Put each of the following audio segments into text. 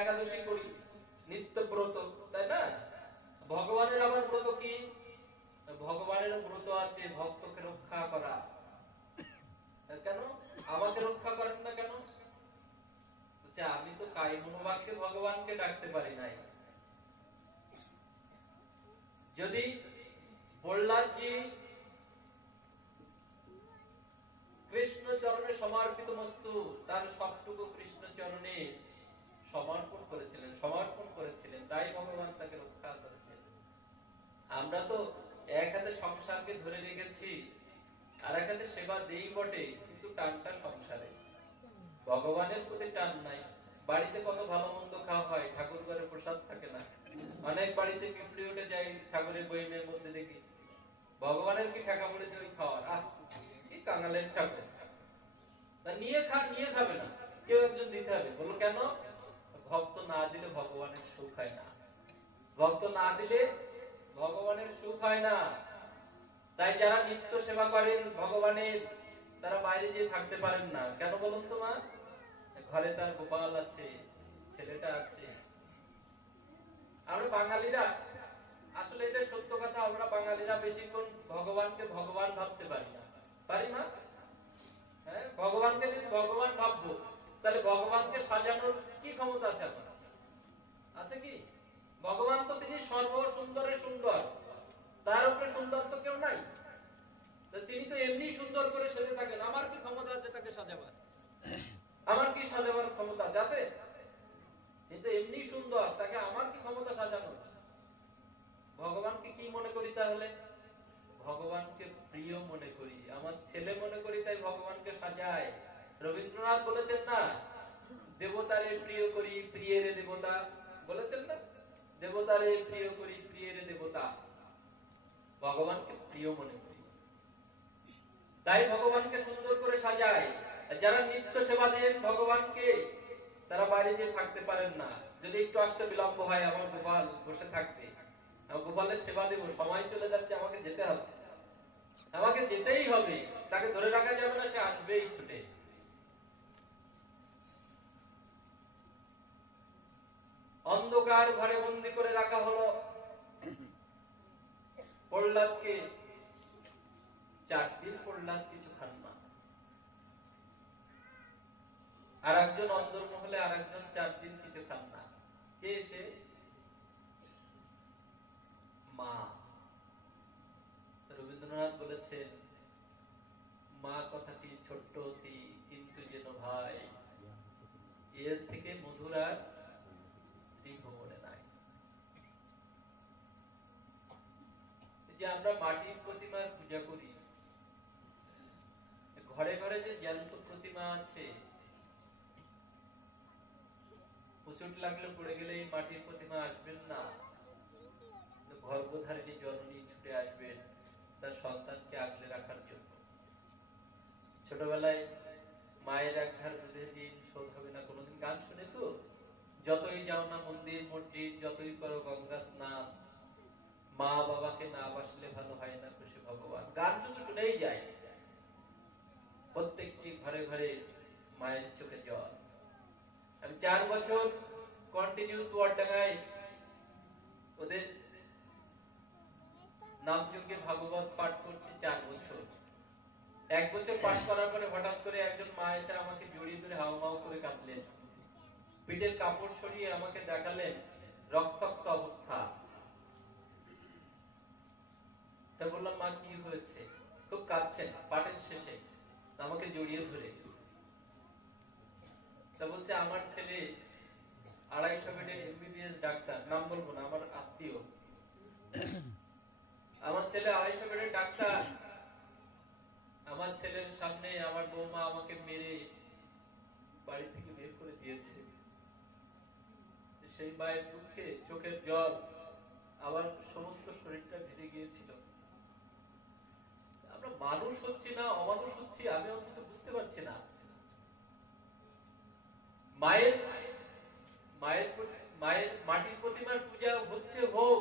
একাদশী করি, নিত্য ব্রত, তাই না? ভগবানের আবার ব্রত কি? ভগবানের ব্রত আছে ভক্তকে রক্ষা করা। কেন আমাকে রক্ষা করেন না কেন? আমি তো কায় মনোবাক্যে ভগবানকে ডাকতে পারি নাই। যদি প্রহ্লাদজি কৃষ্ণ চরণে সমর্পিত মস্তু, তার সবটুকু কৃষ্ণ চরণে সমর্পণ করেছিলেন, তাই ভগবান তাকে রক্ষা করেছেন। আমরা তো এক হাতে সংসারকে ধরে রেখেছি, আর এক হাতে সেবা দেই বটে, কিন্তু টানটা সংসারে, ভগবানের প্রতি টান নাই। বাড়িতে কত ভালো মন্দ খাওয়া হয়, ঠাকুর ঘরে প্রসাদ থাকে না। অনেক বাড়িতে পিঁপড়ে উঠে যায় ঠাকুরের বইমের মধ্যে, দেখি ভগবানের কি ঠেকা পড়েছে ওই খাওয়ার? কি কাঙালের ঠাকুর, নিয়ে খাবে না, কেউ একজন দিতে হবে। বলো কেন? ভক্ত না দিলে ভগবানের সুখ হয় না, ভক্ত না দিলে ভগবানের সুখ হয় না। তাই যারা নিত্য সেবা করেন ভগবানের, তারা বাইরে যেয়ে থাকতে পারেন না। কেন বলুন তো মা? ঘরে তার গোপাল আছে, ছেলেটা আছে। আমরা বাঙালিরা, আসলে এটা সত্য কথা, আমরা বাঙালিরা বেশিক্ষণ ভগবানকে ভগবান ভাবতে পারি না। পারি না? হ্যাঁ, ভগবানকে যদি ভগবান ভাববো, তাহলে ভগবানকে সাজানোর কি ক্ষমতা আছে আমার? আছে কি? ভগবান তো তিনি সর্ব সুন্দরে সুন্দর, তার উপরে সুন্দর তো কেউ নাই। তিনি তো এমনি সুন্দর করে সেজে থাকেন, আমার কি ক্ষমতা আছে তাকে সাজাবার? আমার কি সাজাবার ক্ষমতা আছে? কিন্তু এমনি সুন্দর, তাকে আমার কি ক্ষমতা সাজানোর? ভগবানকে কি মনে করি তাহলে? ভগবানকে প্রিয় মনে করি, আমার ছেলে মনে করি, তাই ভগবানকে সাজায়। রবীন্দ্রনাথ বলেছেন না, দেবতারে প্রিয় করি প্রিয়েরে দেবতা, বলেছেন না? দেবতারে প্রিয় করি প্রিয়েরে দেবতা, ভগবানকে প্রিয় মনে করি, তাই ভগবানকে সুন্দর করে সাজায়। যারা নিত্য সেবা দেন ভগবানকে, তারা বাইরে যেয়ে থাকতে পারেন না। যদি একটু আসতে বিলম্ব হয়, আমার গোপাল বসে থাকবে, আমার গোপালের সেবা দেব, সময় চলে যাচ্ছে, আমাকে যেতে হবে, আমাকে যেতেই হবে, তাকে ধরে রাখা যাবে না, সে আসবেই ছুটে। অন্ধকার ঘরে বন্দি করে রাখা হলো প্রহ্লাদকে। 4 দিন প্রহ্লাদ কিছু খান না। আর একজন অন্দরমহলে, আর একজন 4 দিন কিছু খান না। কে এসে? মা। রবীন্দ্রনাথ বলেছেন, মা কথাটি ছোট্ট অতি, কিন্তু যেন ভাই, এর থেকে মধুর আর ভুবনে নাই। যে আমরা মাটির প্রতিমার পূজা করি, ঘরে ঘরে যে জ্যান্ত প্রতিমা আছে, হোঁচট লাগলে পড়ে গেলে এই মাটির প্রতিমা আসবেন না, গর্ভধারিণী জননী ছুটে আসবেন তার সন্তানকে আগলে রাখার জন্য। ছোটবেলায় মায়ের এক ধার দুধের ঋণ শোধ হবে না, কোনোদিন গান শুনে তো? যতই যাও না মন্দির মসজিদ, যতই করো গঙ্গা স্নান, মা বাবাকে না বাসলে ভালো হয় না খুশি ভগবান, গান শুধু শুনেই যায়। প্রত্যেকটি ঘরে ঘরে মায়ের চোখে জল। আমি 4 বছর কন্টিনিউ চুয়াডাঙ্গায় ওদের নামযজ্ঞে ভাগবত পাঠ করছি 4 বছর। 1 বছর পাঠ করার পরে হঠাৎ করে একজন মা এসে আমাকে জড়িয়ে ধরে হাউমাউ করে কাঁদলেন, পিঠের কাপড় সরিয়ে আমাকে দেখালেন রক্তাক্ত অবস্থা। তা বললাম, মা কি হয়েছে? খুব কাঁদছেন পাঠের শেষে, আমাকে জড়িয়ে ধরে। তা বলছে, আমার ছেলে 250 বেডের এমবিবিএস ডাক্তার, নাম বলবো না, আমার আত্মীয়, আমার ছেলে 250 বেডের ডাক্তার, আমার ছেলের সামনে আমার বৌমা আমাকে মেরে বাড়ি থেকে বের করে দিয়েছে। সেই মায়ের দুঃখে চোখের জল, আমার সমস্ত শরীরটা ভিজে গিয়েছিল। আমরা মানুষ হচ্ছি না অমানুষ হচ্ছি, আমি অন্তত বুঝতে পারছি না। মায়ের মায়ের মায়ের মাটির প্রতিমার পূজা হচ্ছে, হোক,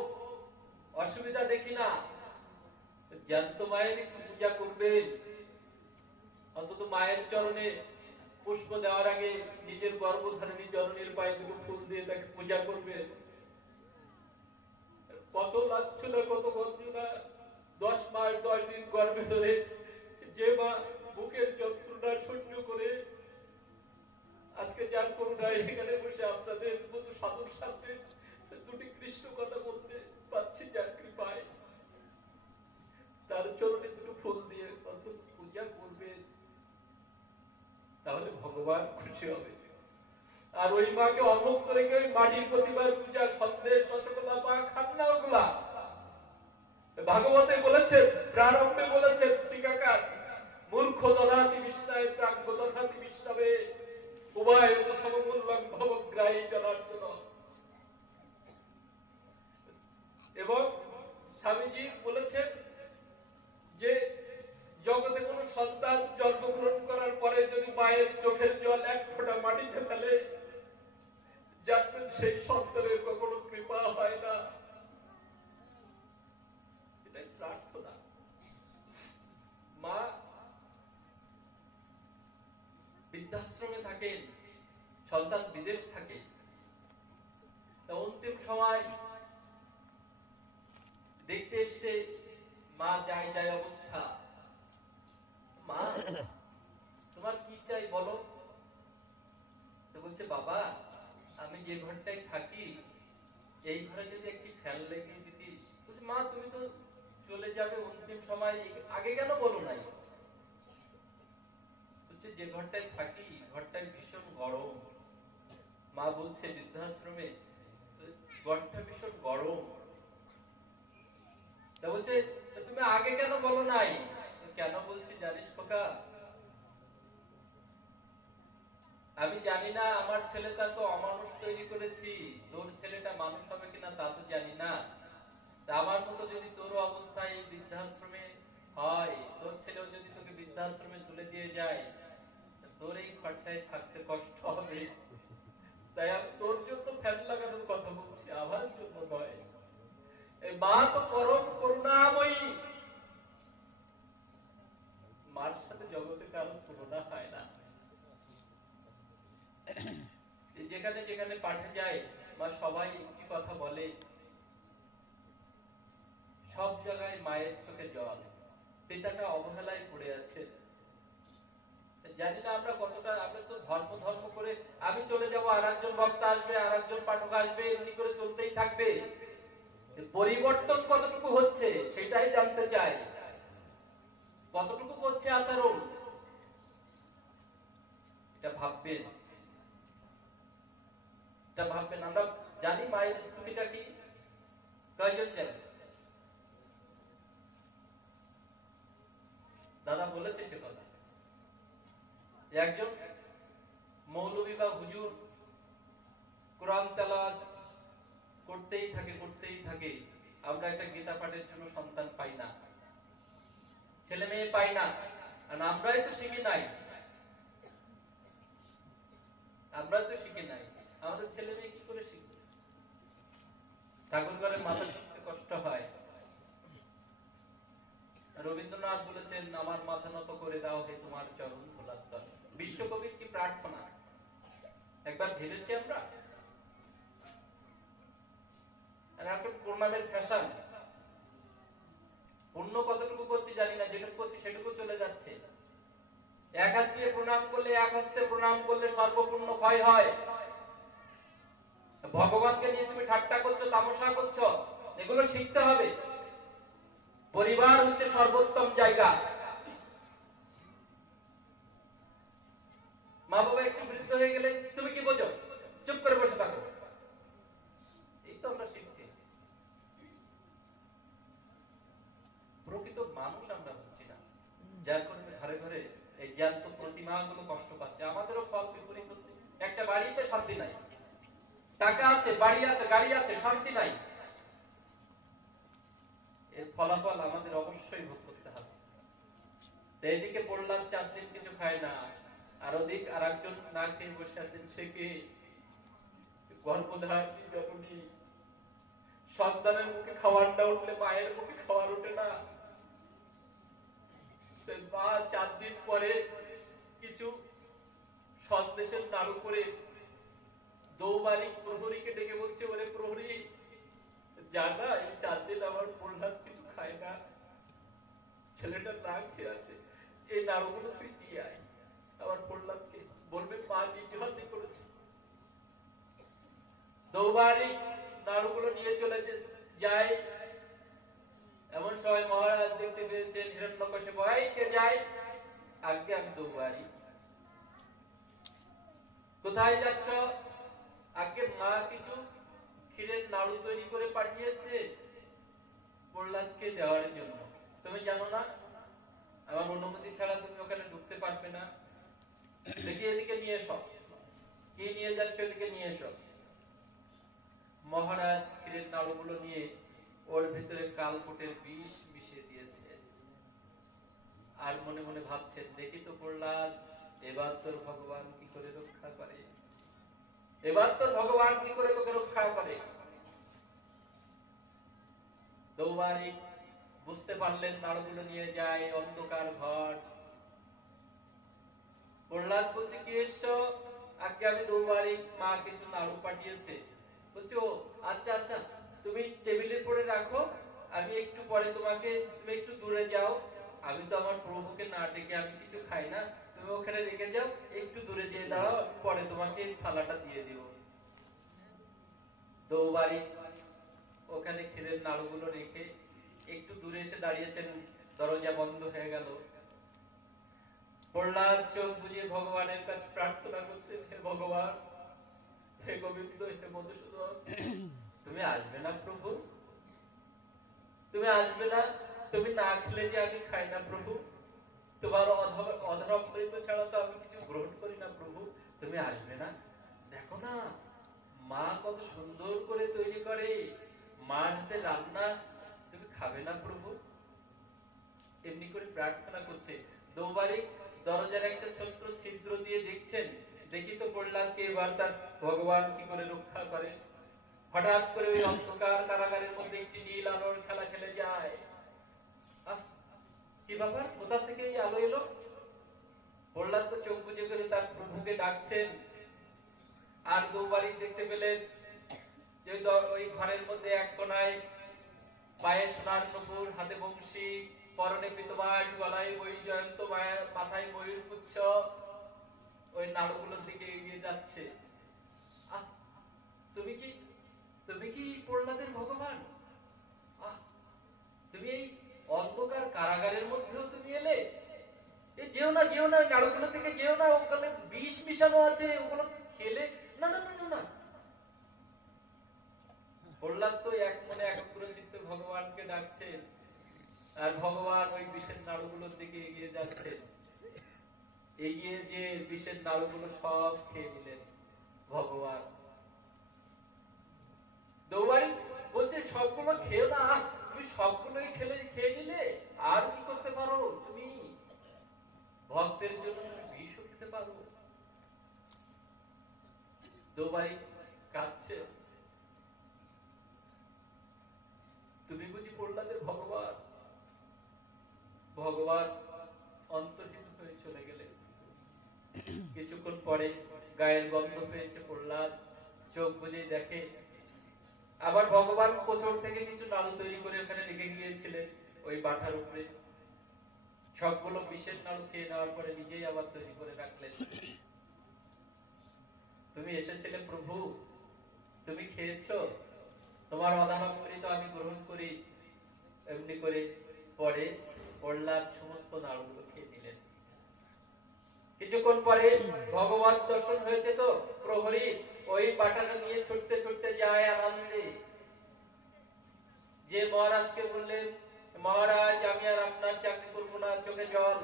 অসুবিধা দেখি না। জ্যান্ত মায়ের একটু পূজা করবেন, অন্তত মায়ের চরণে পুষ্প দেওয়ার আগে নিজের গর্ভধারিণী জননীর পায়ে দুটো ফুল দিয়ে পূজা করবে। কত লাঞ্ছনা, কত বঞ্চনা, 10 মাস 10 দিন গর্ভে ধরে যে মা বুকের যন্ত্রণা সহ্য করে আজকে যার করুণায় এখানে বসে আপনাদের মতো সাধুর সামনে দুটি কৃষ্ণ কথা বলতে পাচ্ছি, যার কৃপায়, তার চরণে দুটো ফুল দিয়ে অন্তত পূজা করবেন, তাহলে ভগবান খুশি হবে। আর ওই মাকে অমুক্ত রেখে ওই মাটির প্রতিবার পূজা, সন্দেশ, রসগোল্লা বা খান্না, ওগুলা ভাগবতে বলেছেন, প্রারম্ভে বলেছেন টিকাকার, মূর্খ দধাতি বিষ্ণায় প্রাজ্ঞ দধাতি বিষ্ণবে উভয় সমমূল্যং ভবগ্রাহী জনার্দন। এবং স্বামীজি বলেছেন যে জগতে কোন সন্তান জন্মগ্রহণ করার পরে যদি মায়ের চোখের জল এক ফোঁটা মাটিতে ফেলে, জানবেন সেই সন্তানের কখনো কৃপা হয় না। এটাই প্রার্থনা। মা বৃদ্ধাশ্রমে থাকেন, সন্তান বিদেশ থাকে, অন্তিম সময় দেখতে এসছে মা যায় যায় অবস্থা, মা তোমার কি চাই বলো? তো বলছে, বাবা আমি যে ঘরটায় থাকি এই ঘরে যদি একটি ফ্যান লাগিয়ে দিতিস। বলছে, মা তুমি তো চলে যাবে অন্তিম সময়, আগে কেন বলো নাই? বলছে, যে ঘরটায় থাকি ঘরটায় ভীষণ গরম। মা বলছে, বৃদ্ধাশ্রমে ঘরটা ভীষণ গরম। তা বলছে, তুমি আগে কেন বলো নাই? কেন বলছি জানিস খোকা, আমি জানি না আমার ছেলেটা তো অমানুষ তৈরি করেছি, তোর ছেলেটা মানুষ হবে কিনা তা তো জানি না। আমার মতো যদি তোর অবস্থা এই বৃদ্ধাশ্রমে হয়, তোর ছেলেও যদি তোকে বৃদ্ধাশ্রমে তুলে দিয়ে যায়, তোর এই ঘরটায় থাকতে কষ্ট হবে। তাই আমি তোর জন্য ফ্যান লাগানোর কথা বলছি, আমার জন্য নয়। এই মা তো পরম করুণাময়ী, মার সাথে জগতে কারো তুলনা হয় না। যেখানে যেখানে পাঠে যায় মা সবাই একটি কথা বলে, সব জায়গায় মায়ের চোখে জল, পিতাটা অবহেলায় পড়ে আছে। জানি না আমরা কতটা, আমরা তো ধর্ম ধর্ম করে আমি চলে যাব, আর একজন বক্তা আসবে, আর একজন পাঠক আসবে, এমনি করে চলতেই থাকবে। পরিবর্তন কতটুকু হচ্ছে সেটাই জানতে চাই, কতটুকু করছে আচরণ, এটা ভাববেন, এটা ভাববেন। আমরা জানি মায়ের স্থিতিটা কি, কয়জন জানি? দাদা বলেছে সে কথা। একজন মৌলবী বা হুজুর কোরআন তেলাওয়াত করতেই থাকে, আমরা একটা গীতা পাঠের জন্য সন্তান পাই না, ছেলে মেয়ে পাই না। আর আমরাই তো শিখি নাই, আমাদের ছেলে মেয়ে কি করে শিখবে? ঠাকুর ঘরে মাথা শিখতে কষ্ট হয়। রবীন্দ্রনাথ বলেছেন, আমার মাথা নত করে দাও হে তোমার চরণ ধুলার তলে। বিশ্বকবির কি প্রার্থনা, একবার ভেবেছি আমরা? এখন প্রণামের ফ্যাশন, পুণ্য কতটুকু করছি জানি না, যেটুকু করছি সেটুকু চলে যাচ্ছে। এক হাত দিয়ে প্রণাম করলে, এক হস্তে প্রণাম করলে সর্বপূর্ণ ক্ষয় হয়। ভগবানকে নিয়ে তুমি ঠাট্টা করছো, তামাশা করছো, এগুলো শিখতে হবে। পরিবার হচ্ছে সর্বোত্তম জায়গা। মা বাবা একটু বৃদ্ধ হয়ে গেলে তুমি কি বোঝো, চুপ করে বসে থাকো, এই তো আমরা শিখছি। প্রকৃত মানুষ আমরা হচ্ছি না, যার কারণে ঘরে ঘরে এই জ্ঞান্ত প্রতিমাগুলো কষ্ট পাচ্ছে। আমাদেরও ফল বিপরীত হচ্ছে। একটা বাড়িতে শান্তি নাই, টাকা আছে, বাড়ি আছে, গাড়ি আছে, শান্তি নাই। এর ফলাফল আমাদের অবশ্যই ভোগ করতে হবে। এইদিকে পড়লাম 4 দিন কিছু খায় না, আর ওদিক আর একজন না খেয়ে বসে আছেন, সে কে? গর্ভধারী জননী। সন্তানের মুখে খাবার না উঠলে মায়ের মুখে খাবার ওঠে না। মা 4 দিন পরে কিছু সন্দেশের নাড়ু করে দৌড় দৌবারিক প্রহরীকে ডেকে বলছে, ওরে প্রহরী, জানা এই 4 দিন আমার প্রহ্লাদ কিছু খায় না, ছেলেটা না খেয়ে আছে, এই নাড়ুগুলো তুই দিয়ে আয় আমার প্রহ্লাদকে, বলবে মা নিজ হাতে করেছে। দৌবারিক নাড়ুগুলো নিয়ে চলে যায়। এমন সময় মহারাজ দেখতে পেয়েছেন হিরণ্যকশিপু, এই কে যায়? আজকে আমি দৌবারি। কোথায় যাচ্ছ? আজকে মা কিছু ক্ষীরের নাড়ু তৈরি করে পাঠিয়েছে প্রহ্লাদকে দেওয়ার জন্য। তুমি জানো না আমার অনুমতি ছাড়া তুমি ওখানে ঢুকতে পারবে না। দেখি এদিকে নিয়ে এসো, কি নিয়ে যাচ্ছ এদিকে নিয়ে এসো। মহারাজ ক্ষীরের নাড়ুগুলো নিয়ে ওর ভিতরে কালকূটের বিষ মিশিয়ে দিয়েছে। আর মনে মনে ভাবছেন, দেখি তো প্রহ্লাদ, এবার তোর ভগবান কি করে রক্ষা করে, এবার তোর ভগবান কি করে তোকে রক্ষা করে। দৌবারিক বুঝতে পারলেন নাড়ুগুলো নিয়ে যায় অন্ধকার ঘর। প্রহ্লাদ বলছে, কি এসছো? আজকে আমি দৌবারিক, মা কিছু নাড়ু পাঠিয়েছে। বলছে, ও আচ্ছা আচ্ছা, তুমি টেবিলের পরে রাখো, আমি একটু পরে তোমাকে, তুমি একটু দূরে যাও, আমি তো আমার প্রভুকে না ডেকে আমি কিছু খাই না, তুমি ওখানে রেখে যাও, একটু দূরে যেয়ে দাঁড়াও, আমি পরে তোমাকে থালাটা দিয়ে দিব। দৌবারিক ওখানে ক্ষীরের নাড়ুগুলো রেখে একটু দূরে এসে দাঁড়িয়েছেন, দরজা বন্ধ হয়ে গেল। প্রহ্লাদ চোখ বুঝে ভগবানের কাছে প্রার্থনা করছে, হে ভগবান, হে গোবিন্দ, হে মধুসূদন, তুমি আসবে না প্রভু? তুমি আসবে না? তুমি না খেলে যে আমি খাই না প্রভু, তোমার অধরামৃত ছাড়া তো আমি কিছু গ্রহণ করি না প্রভু, তুমি আসবে না? দেখো না মা কত সুন্দর করে তৈরি করে, মার হাতে রান্না, তুমি খাবে না প্রভু? এমনি করে প্রার্থনা করছে। দৌবারিক দরজার একটা ছোট্ট ছিদ্র দিয়ে দেখছেন, দেখি তো প্রহ্লাদকে এবার তার ভগবান কি করে রক্ষা করে। হঠাৎ করে ওই অন্ধকার কারাগারের মধ্যে একটি নীল আলোর খেলা খেলে যায়। কি ব্যাপার, কোথা থেকে এই আলো এলো? প্রহ্লাদ তো চোখ বুজে করে তার প্রভুকে ডাকছেন। আর দৌবারিক দেখতে পেলেন যে ওই ঘরের মধ্যে এক কোনায় পায়ে সোনার নুপুর, হাতে বংশী, পরনে পীতবাস, গলায় বৈজয়ন্ত, মাথায় ময়ূর পুচ্ছ, ওই নাড়ুগুলোর দিকে এগিয়ে যাচ্ছে। তুমি কি, তুমি কি প্রহ্লাদের ভগবান? তুমি এই অন্ধকার কারাগারের মধ্যেও তুমি এলে? যেও না, যেও না, নাড়ুগুলো থেকে যেও না, ওখানে বিষ মিশানো আছে, ওগুলো খেলে না না না না। প্রহ্লাদ তো এক মনে একাগ্র চিত্তে ভগবানকে ডাকছে, আর ভগবান ওই বিষের নাড়ুগুলোর দিকে এগিয়ে যাচ্ছে। এগিয়ে যে বিষের নাড়ুগুলো সব খেয়ে নিলেন ভগবান। দৌবারিক বলছে, সবগুলো খেও না, তুমি সবগুলোই খেয়ে নিলে, আর কি করতে পারো তুমি? ভক্তের জন্য তুমি বিষও খেতে পারো? দৌবারিক কাঁদছে, তুমি বুঝি প্রহ্লাদের ভগবান? ভগবান অন্তর্হিত হয়ে চলে গেলে। কিছুক্ষণ পরে গায়ের গন্ধ পেয়েছে প্রহ্লাদ, চোখ বুঝে দেখে আবার ভগবান কোথর থেকে কিছু নাড়ু তৈরি করে ওখানে রেখে গিয়েছিলেন ওই বাটার উপরে। সবগুলো বিষের নাড়ু খেয়ে নেওয়ার পরে নিজেই আবার তৈরি করে রাখলেন। তুমি এসেছিলে প্রভু, তুমি খেয়েছো, তোমার অনামৃত আমি গ্রহণ করি। এমনি করে পরে প্রহ্লাদ সমস্ত নাড়ুগুলো খেয়ে নিলেন। কিছুক্ষণ পরে ভগবান দর্শন হয়েছে তো প্রহরী ওই বাটাটা নিয়ে ছুটতে ছুটতে যায় আনন্দে। যে মহারাজকে বললেন, মহারাজ আমি আর আপনার চাকরি করবো না, চোখে জল।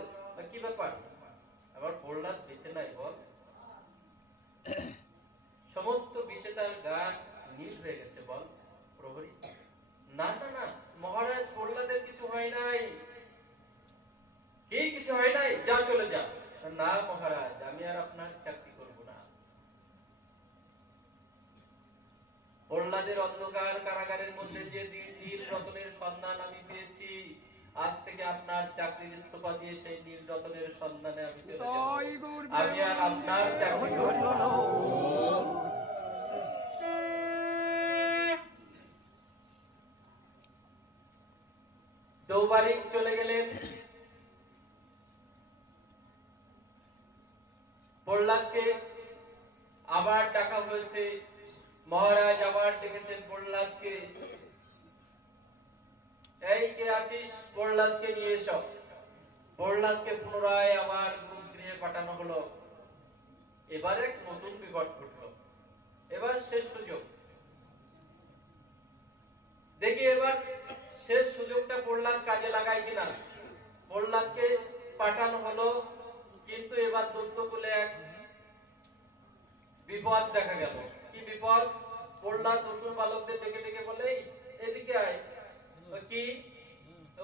কি ব্যাপার, আবার প্রহ্লাদ বেঁচে নাই বল? সমস্ত বিষে তার গা নীল হয়ে গেছে বল প্রহরী? না না না মহারাজ, প্রহ্লাদের কিছু হয় নাই, এই কিছু হয় নাই, যা চলে যা। না মহারাজ, আমি আর আপনার চাকরি করব না। প্রহ্লাদের অন্ধকার কারাগারের মধ্যে যে নীল রতনের সন্ধান আমি পেয়েছি, আজ থেকে আপনার চাকরির ইস্তফা দিয়ে সেই নীল রতনের সন্ধানে আমি চলে যাব। আমি আর আপনার চাকরি করব না। হয়েছে। মহারাজ আবার ডেকেছেন প্রহ্লাদকে, এই কে আছিস, প্রহ্লাদকে নিয়ে এসো। প্রহ্লাদকে পুনরায় আবার গৃহে পাঠানো হলো। এবারে এক নতুন বিপদ ঘটলো। এবার শেষ সুযোগ, দেখি এবার শেষ সুযোগটা প্রহ্লাদ কাজে লাগায় কিনা। প্রহ্লাদকে পাঠানো হলো, কিন্তু এবার দৈত্যকুলে এক বিপদ দেখা গেল। কি বিপদ? প্রহ্লাদ অসুর বালকদের ডেকে ডেকে বলে, এদিকে আয়, কি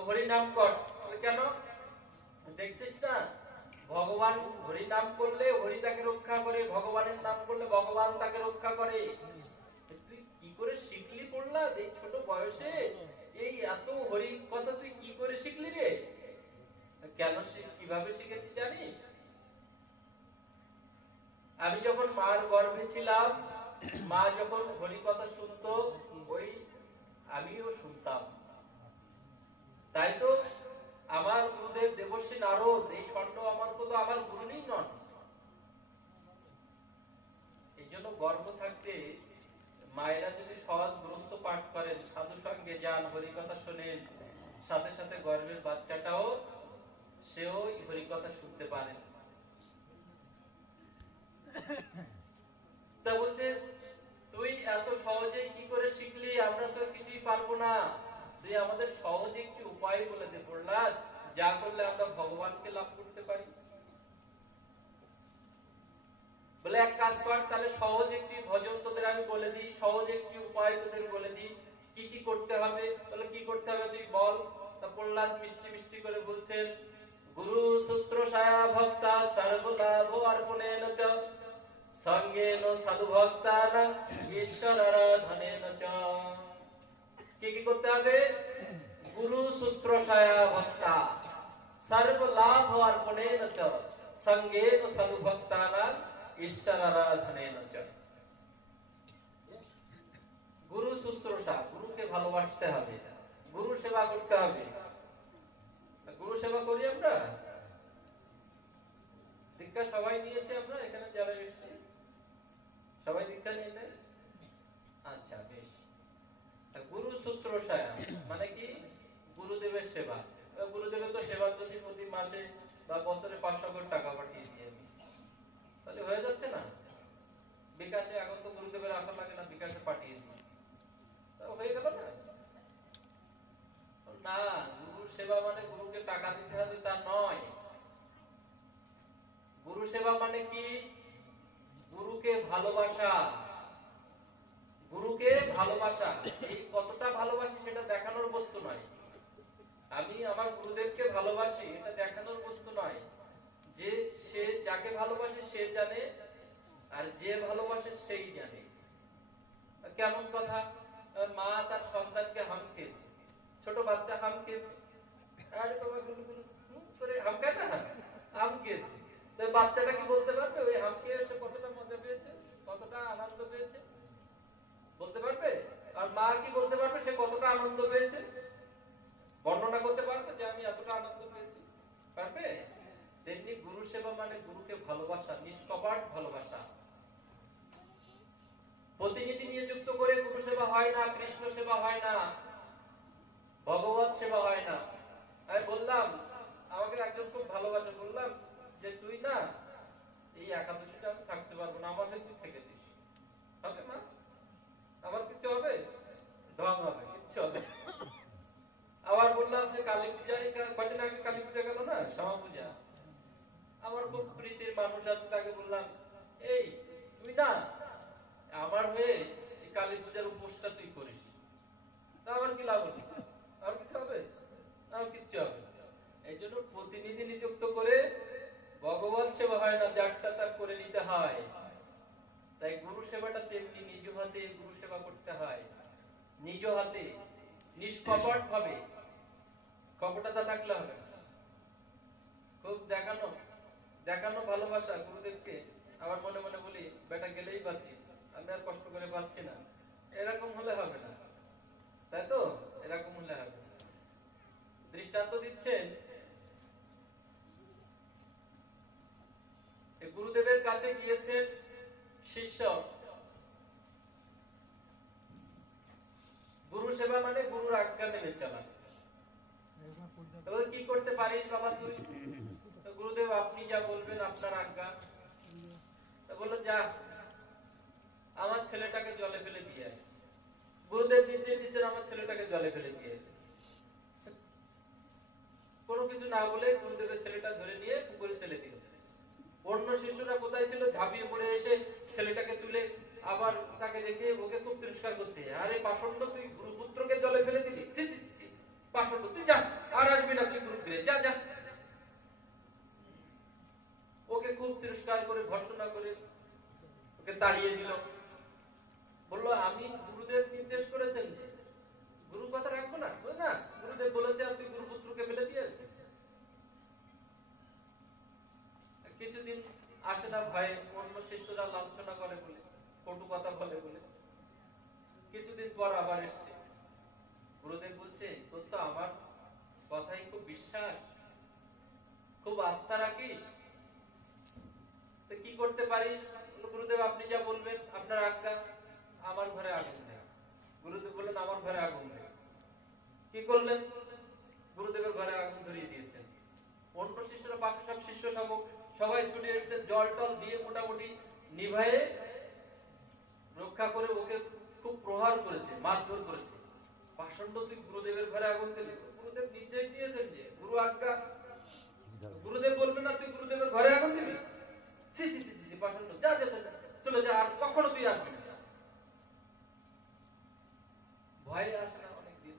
হরি নাম কর। কেন? দেখছিস না, ভগবান হরি নাম করলে হরি তাকে রক্ষা করে, ভগবানের নাম করলে ভগবান তাকে রক্ষা করে। তুই কি করে শিখলি প্রহ্লাদ এই ছোট বয়সে? এই এত হরি কথা তুই কি করে শিখলি রে? কেন, কিভাবে শিখেছি জানিস? আমি যখন মার গর্ভে ছিলাম, মা যখন হরি কথা শুনতো, ওই আমিও শুনতাম। তাই তো আমার গুরুদেব দেবর্ষী নারদ, এই স্বর্ণ আমার তো আমার গুরুই নন। এই জন্য গর্ভ থাকতে মায়েরা যদি সহজ গ্রন্থ পাঠ করেন, সাধু সঙ্গে যান, হরি কথা শোনেন, সাথে সাথে গর্ভের বাচ্চাটাও সেও হরি কথা শুনতে পারেন। তা বলছে, তুই এত সহজেই কি করে শিখলি? আমরা তো কিছুই পারবো না, তুই আমাদের সহজে একটি উপায় বলে দে প্রহ্লাদ, যা করলে আমরা ভগবানকে লাভ করতে পারি। বলে, এক কাজ কর, তাহলে সহজ একটি ভজন তোদের আমি বলে দিই, সহজ একটি উপায় তোদের বলে দিই, কি কি করতে হবে। বলে, কি করতে হবে তুই বল। তা প্রহ্লাদ মিষ্টি মিষ্টি করে বলছেন, গুরু শুশ্রূষায়া ভক্তা সর্বলাভ অর্পণেন চ সঙ্গেন সাধু ভক্তানাং ঈশ্বর আরাধনেন চ। কি কি করতে হবে? গুরু শুশ্রূষায়া ভক্তা সর্বলাভ অর্পণেন চ সঙ্গেন সাধু ভক্তানাং ঈশ্বর আরাধনেন চ। গুরু শুশ্রূষা, গুরুকে ভালোবাসতে হবে, গুরু সেবা করতে হবে। গুরু সেবা করি আমরা? দীক্ষা সবাই নিয়েছে? আমরা এখানে যারা এসেছি সবাই দীক্ষা নিয়েছে? আচ্ছা, বেশ। গুরু শুশ্রূষা মানে কি? গুরুদেবের সেবা। গুরুদেবের তো সেবা যদি প্রতি মাসে বা বছরে 500 করে টাকা পাঠিয়ে দিই আমি, তাহলে হয়ে যাচ্ছে না? বিকাশে এখন তো গুরুদেবের আসা লাগে না, বিকাশে পাঠিয়ে দিই, হয়ে গেল না? না, গুরুর সেবা মানে গুরুকে টাকা দিতে হবে তা নয়। গুরু সেবা মানে কি? গুরুকে ভালোবাসা। গুরুকে ভালোবাসা, এই কতটা ভালোবাসি সেটা দেখানোর বস্তু নয়। আমি আমার গুরুদেবকে ভালোবাসি, এটা দেখানোর বস্তু নয়। যে সে যাকে ভালোবাসে সে জানে, আর যে ভালোবাসে সেই জানে। কেমন কথা? মা তার সন্তানকে হাম খেয়েছে, ছোট বাচ্চা হাম খেয়েছে, আরে বাবা গুলু গুলু করে হাম খায় না, হাম খেয়েছে। তো বাচ্চাটা কি বলতে পারবে ওই হাম খেয়ে সে কতটা মজা পেয়েছে, কতটা আনন্দ পেয়েছে? বলতে পারবে? আর মা কি বলতে পারবে সে কতটা আনন্দ পেয়েছে? বর্ণনা করতে পারবে যে আমি এতটা আনন্দ পেয়েছি? পারবে? তেমনি গুরু সেবা মানে গুরুকে ভালোবাসা, নিষ্কপট ভালোবাসা। প্রতিনিধি নিযুক্ত করে গুরু সেবা হয় না, কৃষ্ণ সেবা হয় না, ভগবত সেবা হয় না। আমি বললাম, আমাকে একজন খুব ভালোবাসে, বললাম যে তুই না এই একাদশীটা আমি থাকতে পারবো না, আমাকে তুই থেকে দিস। হবে না? আমার কিছু হবে? ঢং হবে, কিচ্ছু হবে। আবার বললাম যে কালী পূজায়, কদিন আগে কালী পূজা গেল না, শ্যামা পূজা, আমার খুব প্রীতির মানুষ আছে, তাকে বললাম, এই তুই না আমার হয়ে এই কালী পূজার উপোসটা তুই করিস। তা আমার কি লাভ হলো? আমার কিছু হবে? আমার কিচ্ছু হবে। এই জন্য প্রতিনিধি নিযুক্ত করে ভগবান সেবা হয় না, যারটা তার করে নিতে হয়। তাই গুরু সেবাটা তেমনি নিজ হাতে গুরু সেবা করতে হয়, নিজ হাতে নিষ্কপট ভাবে। কপটতা থাকলে হবে না। খুব দেখানো দেখানো ভালোবাসা গুরুদেবকে, আবার মনে মনে বলি বেটা গেলেই বাঁচি, আমি আর কষ্ট করে পাচ্ছি না, এরকম হলে হবে না। তাই তো? এরকম হলে হবে না। দৃষ্টান্ত দিচ্ছেন, গুরুদেবের কাছে গিয়েছেন শিষ্য, সেবা মানে গুরুর আজ্ঞা মেনে চলা। কি করতে পারিস বাবা তুই? গুরুদেব আপনি যা বলবেন, আপনার আজ্ঞা। বললো যা আমার ছেলেটাকে জলে ফেলে দিয়ে আয়। গুরুদেব নির্দেশ দিচ্ছেন আমার ছেলেটাকে জলে ফেলে দিয়ে। কোনো কিছু না বলে গুরুদেবের ছেলেটা ধরে নিয়ে পুকুরে ফেলে দিল। অন্য শিশুরা কোথায় ছিল, ঝাঁপিয়ে পড়ে এসে ছেলেটাকে তুলে আবার তাকে রেখে ওকে খুব তিরস্কার করছে। আরে পাষণ্ড, তুই গুরুপুত্রকে জলে ফেলে দিলি, পাষণ্ড, তুই যা, আর আসবি না তুই গুরুগৃহে, যা যা। ওকে খুব তিরস্কার করে ভর্ৎসনা করে ওকে তাড়িয়ে দিল। বললো আমি গুরুদেব নির্দেশ করেছেন যে গুরু কথা রাখবো না, না গুরুদেব বলেছে আর তুই গুরুপুত্রকে ফেলে দিয়ে। কিছুদিন আসে না ভয়ে, অন্য শিষ্যরা লাঞ্ছনা করে বলে, কটু কথা বলে বলে। কিছুদিন পর আবার এসছে। গুরুদেব বলছে তোর তো আমার কথাই খুব বিশ্বাস, খুব আস্থা রাখিস, তো কি করতে পারিস? গুরুদেব আপনি যা বলবেন, আপনার আজ্ঞা। আমার ঘরে আগুন নেই। গুরুদেব বললেন আমার ঘরে আগুন নেই। কি করলেন? গুরুদেবের ঘরে আগুন ধরিয়ে দিয়েছেন। অন্য শিষ্যরা, পাশে সব শিষ্য শাবক সবাই ছুটে এসেছেন, জল টল দিয়ে মোটামুটি নিভায়ে রক্ষা করে ওকে খুব প্রহার করেছে, মারধর করেছে। পাষণ্ড, তুই গুরুদেবের ঘরে আগুন দিলি। গুরুদেব নির্দেশ দিয়েছেন যে গুরু আজ্ঞা, গুরুদেব বলবে না তুই গুরুদেবের ঘরে আগুন দিবি? পাষণ্ড, যা যা চলে যা, আর কখনো তুই আসবি না। ভয়ে আসে না অনেকদিন,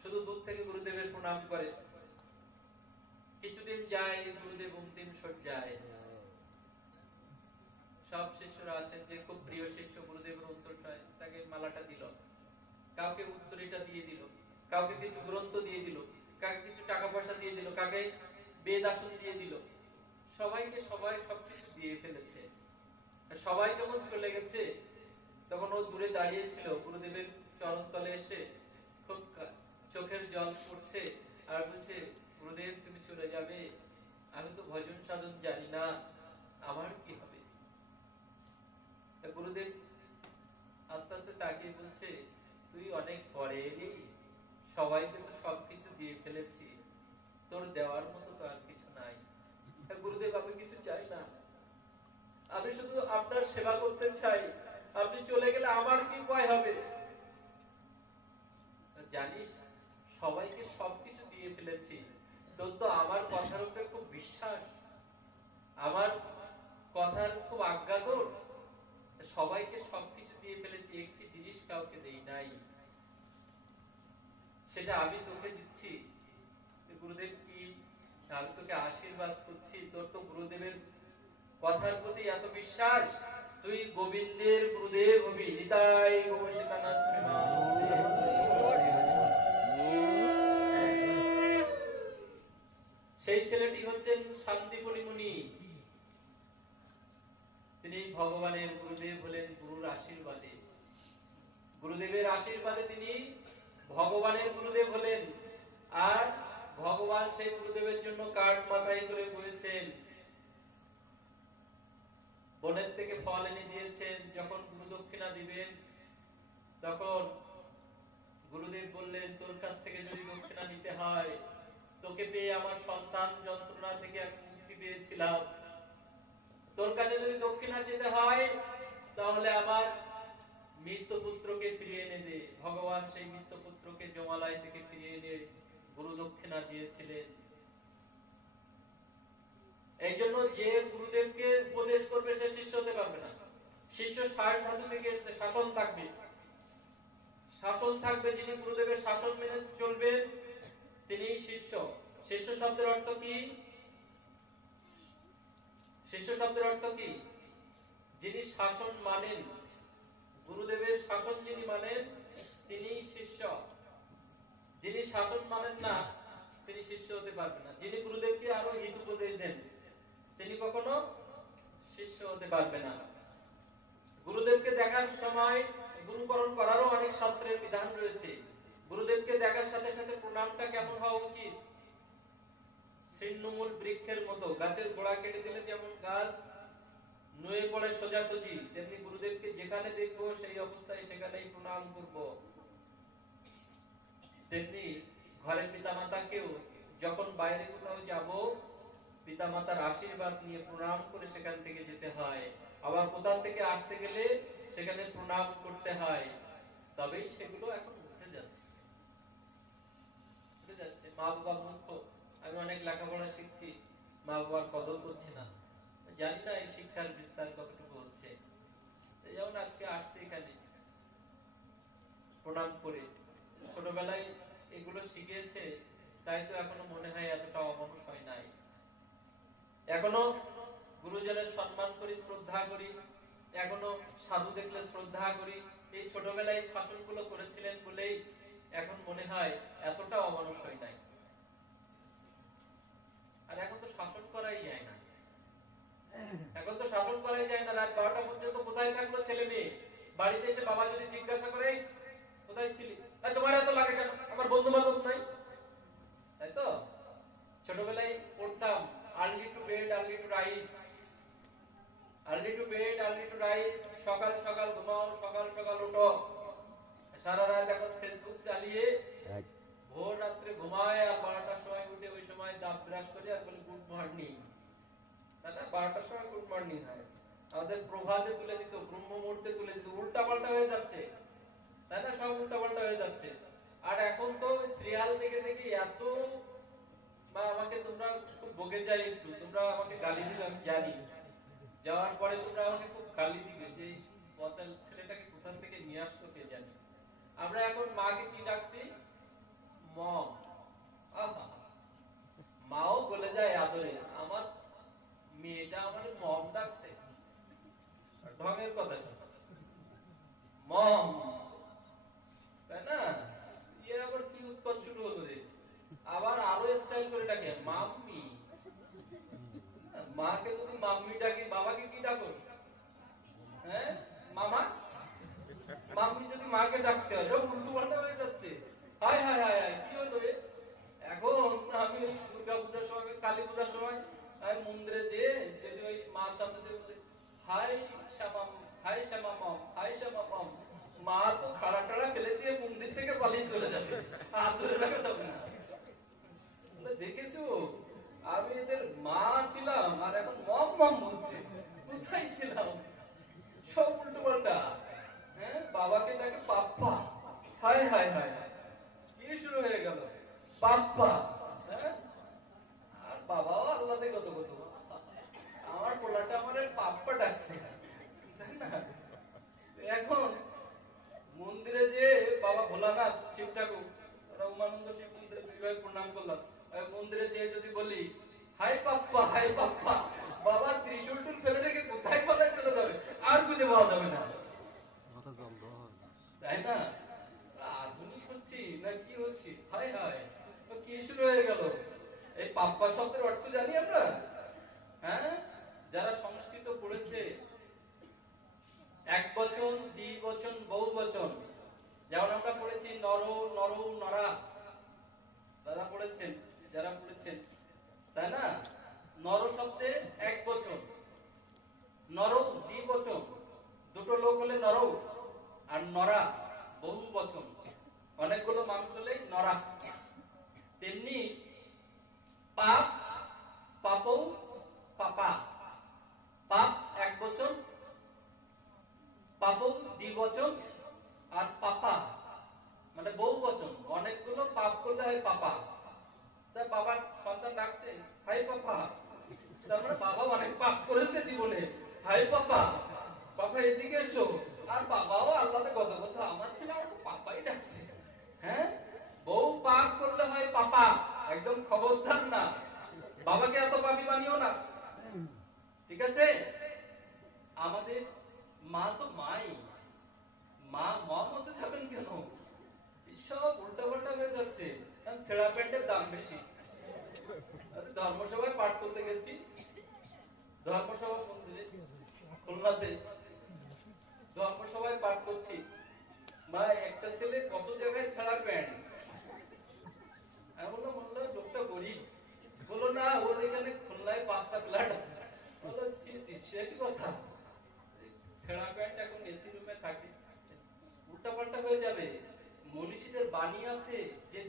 শুধু দূর থেকে গুরুদেবের প্রণাম করে। কিছুদিন যায়, গুরুদেব অন্তিম শয্যায়। সব শিষ্যরা আসেন, যে খুব প্রিয় শিষ্য গুরুদেবের অন্তর্শায়, তাকে মালাটা দিল, কাউকে উত্তরীটা দিয়ে দিল, কাউকে কিছু গ্রন্থ দিয়ে দিল, কাউকে কিছু টাকা পয়সা দিয়ে দিল, কাকে বেদ আসন দিয়ে দিল। সবাইকে সবাই সবকিছু দিয়ে ফেলেছে। সবাই যখন চলে গেছে, তখন ও দূরে দাঁড়িয়ে ছিল, গুরুদেবের চরণ তলে এসে খুব চোখের জল পড়ছে আর বলছে গুরুদেব তুমি চলে যাবে, আমি তো ভজন সাধন জানি না, আমার কি হবে? গুরুদেব আস্তে আস্তে তাকিয়ে বলছে তুই অনেক পরে এলি, সবাইকে তো সবকিছু দিয়ে ফেলেছি, তোর দেওয়ার মতো তো আর কিছু নাই। গুরুদেব আমি কিছু চাই না, আমি শুধু আপনার সেবা করতে চাই, আপনি চলে গেলে আমার কি উপায় হবে? জানিস সবাইকে সবকিছু দিয়ে ফেলেছি, তোর তো আমার কথার উপরে খুব বিশ্বাস, আমার কথার খুব আজ্ঞা তোর, সবাইকে সবকিছু দিয়ে ফেলেছি, একটি জিনিস কাউকে দেই নাই, সেটা আমি তোকে দিচ্ছি। গুরুদেব কি? আমি তোকে আশীর্বাদ করছি, তোর তো গুরুদেবের কথার প্রতি এত বিশ্বাস, তুই গোবিন্দের গুরুদেব হবি। নিতাই গৌর সীতানাথ প্রেমানন্দে। সেই ছেলেটি হচ্ছেন শান্তিপুরী মুনি। তিনি ভগবানের গুরুদেব হলেন গুরুর আশীর্বাদে, গুরুদেবের আশীর্বাদে তিনি ভগবানের গুরুদেব হলেন। আর ভগবান সেই গুরুদেবের জন্য কাঠ মাথায় করে বলেছেন, বনের থেকে ফল এনে দিয়েছেন। যখন গুরু দক্ষিণা দিবেন, তখন গুরুদেব বললেন তোর কাছ থেকে যদি দক্ষিণা নিতে হয়, তোকে পেয়ে আমার সন্তান যন্ত্রণা থেকে আমি মুক্তি পেয়েছিলাম, তোর কাছে যদি দক্ষিণা যেতে হয় তাহলে আমার মৃত্যুপুত্রকে ফিরিয়ে এনে দে। ভগবান সেই মৃত্যুপুত্রকে জমালয় থেকে ফিরিয়ে এনে গুরু দক্ষিণা দিয়েছিলেন। এই জন্য যে গুরুদেবকে উপদেশ করবে সে শিষ্য হতে পারবে না। শিষ্য ষাট ধাতু থেকে এসে শাসন থাকবে, শাসন থাকবে। যিনি গুরুদেবের শাসন মেনে চলবেন তিনি শিষ্য। শিষ্য শব্দের অর্থ কি? শিষ্য শব্দের অর্থ কি? যিনি শাসন মানেন, গুরুদেবের শাসন যিনি মানেন তিনি শিষ্য। যিনি শাসন মানেন না তিনি শিষ্য হতে পারবেন না। যিনি গুরুদেবকে আরো হিত উপদেশ দেন তিনি কখনো শিষ্য হতে পারবে না। গুরুদেবকে দেখার সময় গুরুকরণ করারও অনেক শাস্ত্রের বিধান রয়েছে। গুরুদেবকে দেখার সাথে সাথে প্রণামটা কেমন হওয়া উচিত? ছিন্নমূল বৃক্ষের মতো, গাছের গোড়া কেটে দিলে যেমন গাছ নুয়ে পড়ে সোজাসুজি, তেমনি গুরুদেবকে যেখানে দেখবো সেই অবস্থায় সেখানেই প্রণাম করব। তেমনি ঘরে পিতামাতাকেও যখন বাইরে কোথাও যাব পিতামাতার আশীর্বাদ নিয়ে প্রণাম করে সেখান থেকে যেতে হয়, আবার কোথা থেকে আসতে গেলে সেখানে প্রণাম করতে হয়। তবেই সেগুলো এখন উঠে যাচ্ছে, উঠে যাচ্ছে। মা বাবা মূর্খ, আমি অনেক লেখাপড়া শিখছি, মা বাবার কদর করছি না, জানি না এই শিক্ষার বিস্তার কতটুকু হচ্ছে। যেমন আজকে আসছে এখানে প্রণাম করে, ছোটবেলায় এগুলো শিখেছে, তাই তো এখনো মনে হয় এতটা অমানুষ হয় নাই। এখনো গুরুজনের সম্মান করি, শ্রদ্ধা করি, এখনো সাধু দেখলে শ্রদ্ধা করি। এই ছোটবেলায় শাসনগুলো করেছিলেন বলেই এখন মনে হয় এতটা অমানুষ হয় নাই। আর এখন তো শাসন করাই যায় না, এখন তো শাসন করাই যায় না। রাত 12টা পর্যন্ত কোথায় থাকলো ছেলে মেয়ে? বাড়িতে এসে বাবা যদি জিজ্ঞাসা করে কোথায় ছিলি, তোমার এত লাগে কেন, আমার বন্ধু বান্ধব নাই, তাই তো? ছোটবেলায় পড়তাম early to bed early to rise, early to bed early to rise, সকাল সকাল ঘুমাও সকাল সকাল উঠো। সারা রাত এখন ফেসবুক চালিয়ে ভোর রাত্রে ঘুমায়, আর 12টার সময় উঠে ওই সময় দাঁত ব্রাশ করে আর বলে গুড মর্নিং। দাদা 12টার সময় গুড মর্নিং হয়, আমাদের প্রভাতে তুলে দিত, ব্রহ্ম মুহূর্তে তুলে দিত। উল্টা পাল্টা হয়ে যাচ্ছে, তাই না? সব উল্টা পাল্টা হয়ে যাচ্ছে। আর এখন তো সিরিয়াল দেখে দেখে এত, বা আমাকে তোমরা খুব বকে যাই, একটু তোমরা আমাকে গালি দিবে আমি জানি, যাওয়ার পরে তোমরা আমাকে খুব গালি দিবে যে পচা ছেলেটাকে কোথা থেকে নিয়ে আসতো কে জানি। আমরা এখন মাকে কি ডাকছি? মম। আহা, মাও বলে যায় আদরে, আমার মেয়েটা আমার মম ডাকছে, ঢঙের কথা মম, তাই না? ইয়ে আবার কি উৎপাত শুরু হলো রে, আবার আরো স্টাইল করে ডাকে মাম্মি। মাকে যদি মাম্মি ডাকি, বাবাকে কি ডাকো? হ্যাঁ, মামা। মাম্মি যদি মাকে ডাকতে হয়, উল্টো পাল্টা হয়ে যাচ্ছে। হায় হায় হায় হায়, কি হলো রে? এখন আমি দুর্গা পূজার সময়, কালী পূজার সময় আমি মন্দিরে যেয়ে যদি ওই মার সামনে যে বলি হাই শ্যামাম, হাই শ্যামাম, হাই শ্যামাম, মা তো খাড়া টাড়া ফেলে দিয়ে মন্দির থেকে পালিয়ে চলে যাবে, হাত ধরে রাখা যাবে না। দেখেছো, আমি এদের মা ছিলাম আর এখন মম মম বলছে, কোথায় ছিলাম? সব উল্টো পাল্টা। হ্যাঁ, বাবাকে ডাকে পাপ্পা, হায় হায় হায়, কি শুরু হয়ে গেল পাপ্পা। হ্যাঁ, আর বাবাও আল্লাহতে কত কত, আমার পোলাটা আমার পাপ্পা ডাকছে, তাই না? এখন মন্দিরে যে বাবা ভোলানাথ, শিব ঠাকুর, রঘুমানন্দ শিব মন্দিরে বিবাহ প্রণাম করলাম, মন্দিরে যে যদি বলি হাই পাপ্পা হাই পাপ্পা, বাবা ত্রিশূল টুল ফেলে রেখে কোথায় কোথায় চলে যাবে, আর খুঁজে পাওয়া যাবে না, তাই না? আধুনিক হচ্ছি না কি হচ্ছি, হায় হায়, কি শুরু হয়ে গেল? এই পাপ্পা শব্দের অর্থ জানি আমরা? হ্যাঁ, যারা সংস্কৃত পড়েছে, এক বচন, দ্বিবচন, বহু বচন, যেমন আমরা পড়েছি নর, নর, নরা, তারা পড়েছেন, যারা পড়েছেন, তাই না? নর শব্দে এক বচন, নর দ্বিবচন, দুটো লোক হলে নর, আর নরা বহু বচন, অনেকগুলো মানুষ হলে নরা। তেমনি পাপ, পাপৌ, পাপা, পাপ এক বচন, পাপৌ দ্বিবচন, আর পাপা মানে বহু বচন, অনেকগুলো পাপ করলে হয় পাপা। তা বাবার সন্তান ডাকছে হাই পাপা, তার মানে বাবা অনেক পাপ করেছে জীবনে, হাই পাপা, বাবা এদিকে এসো। আর বাবাও আল্লাহতে কত কত, আমার ছেলে আমাকে পাপাই ডাকছে। হ্যাঁ, বহু পাপ করলে হয় পাপা, একদম খবরদার না, বাবাকে এত পাপী বানিও না, ঠিক আছে? আমাদের মা তো মাই, মা মম হতে যাবেন কেন? সব উল্টা পাল্টা হয়ে যাচ্ছে, কারণ ছেঁড়া প্যান্টের দাম বেশি। ধর্মসভায় পাঠ করতে গেছি, ধর্মসভা মন্দিরে খুলনাতে, ধর্মসভায় পাঠ করছি, বা একটা ছেলে কত জায়গায় ছেঁড়া প্যান্ট, আমি বললাম বললো লোকটা গরিব, বললো না ওর এখানে খুলনায় 5টা ফ্ল্যাট আছে। বললো সে কি কথা, ছেঁড়া প্যান্ট এখন এসি রুমে থাকে, উল্টা পাল্টা হয়ে যাবে। মনীষীদের বাণী আছে যে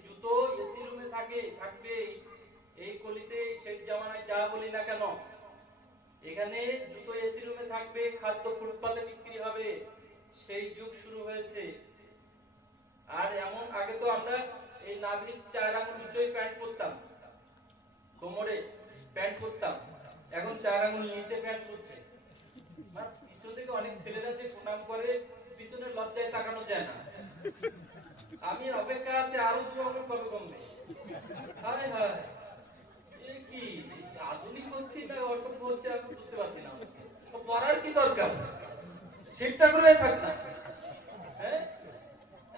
থাকবে এই কলিতে শেষ জামানায় যা বলি না কেন, এখানে জুতো এসি রুমে থাকবে, খাদ্য ফুটপাতে বিক্রি হবে, সেই যুগ শুরু হয়েছে। আর এমন আগে তো আমরা এই নাগরিক 4 আঙুল নিচেই প্যান্ট পরতাম, কোমরে প্যান্ট পরতাম, এখন 4 আঙুল নিচে প্যান্ট পরছে। আর পিছন থেকে অনেক ছেলেরা যে প্রণাম করে, পিছনে লজ্জায় তাকানো যায় না। আমি অপেক্ষা আছে আরো 2 আঙুল কবে কমবে। হায় হায়, এ কি আধুনিক হচ্ছে না অসভ্য হচ্ছে আমি বুঝতে পারছি না। তো পড়ার কি দরকার, সেটা করে থাক না। হ্যাঁ,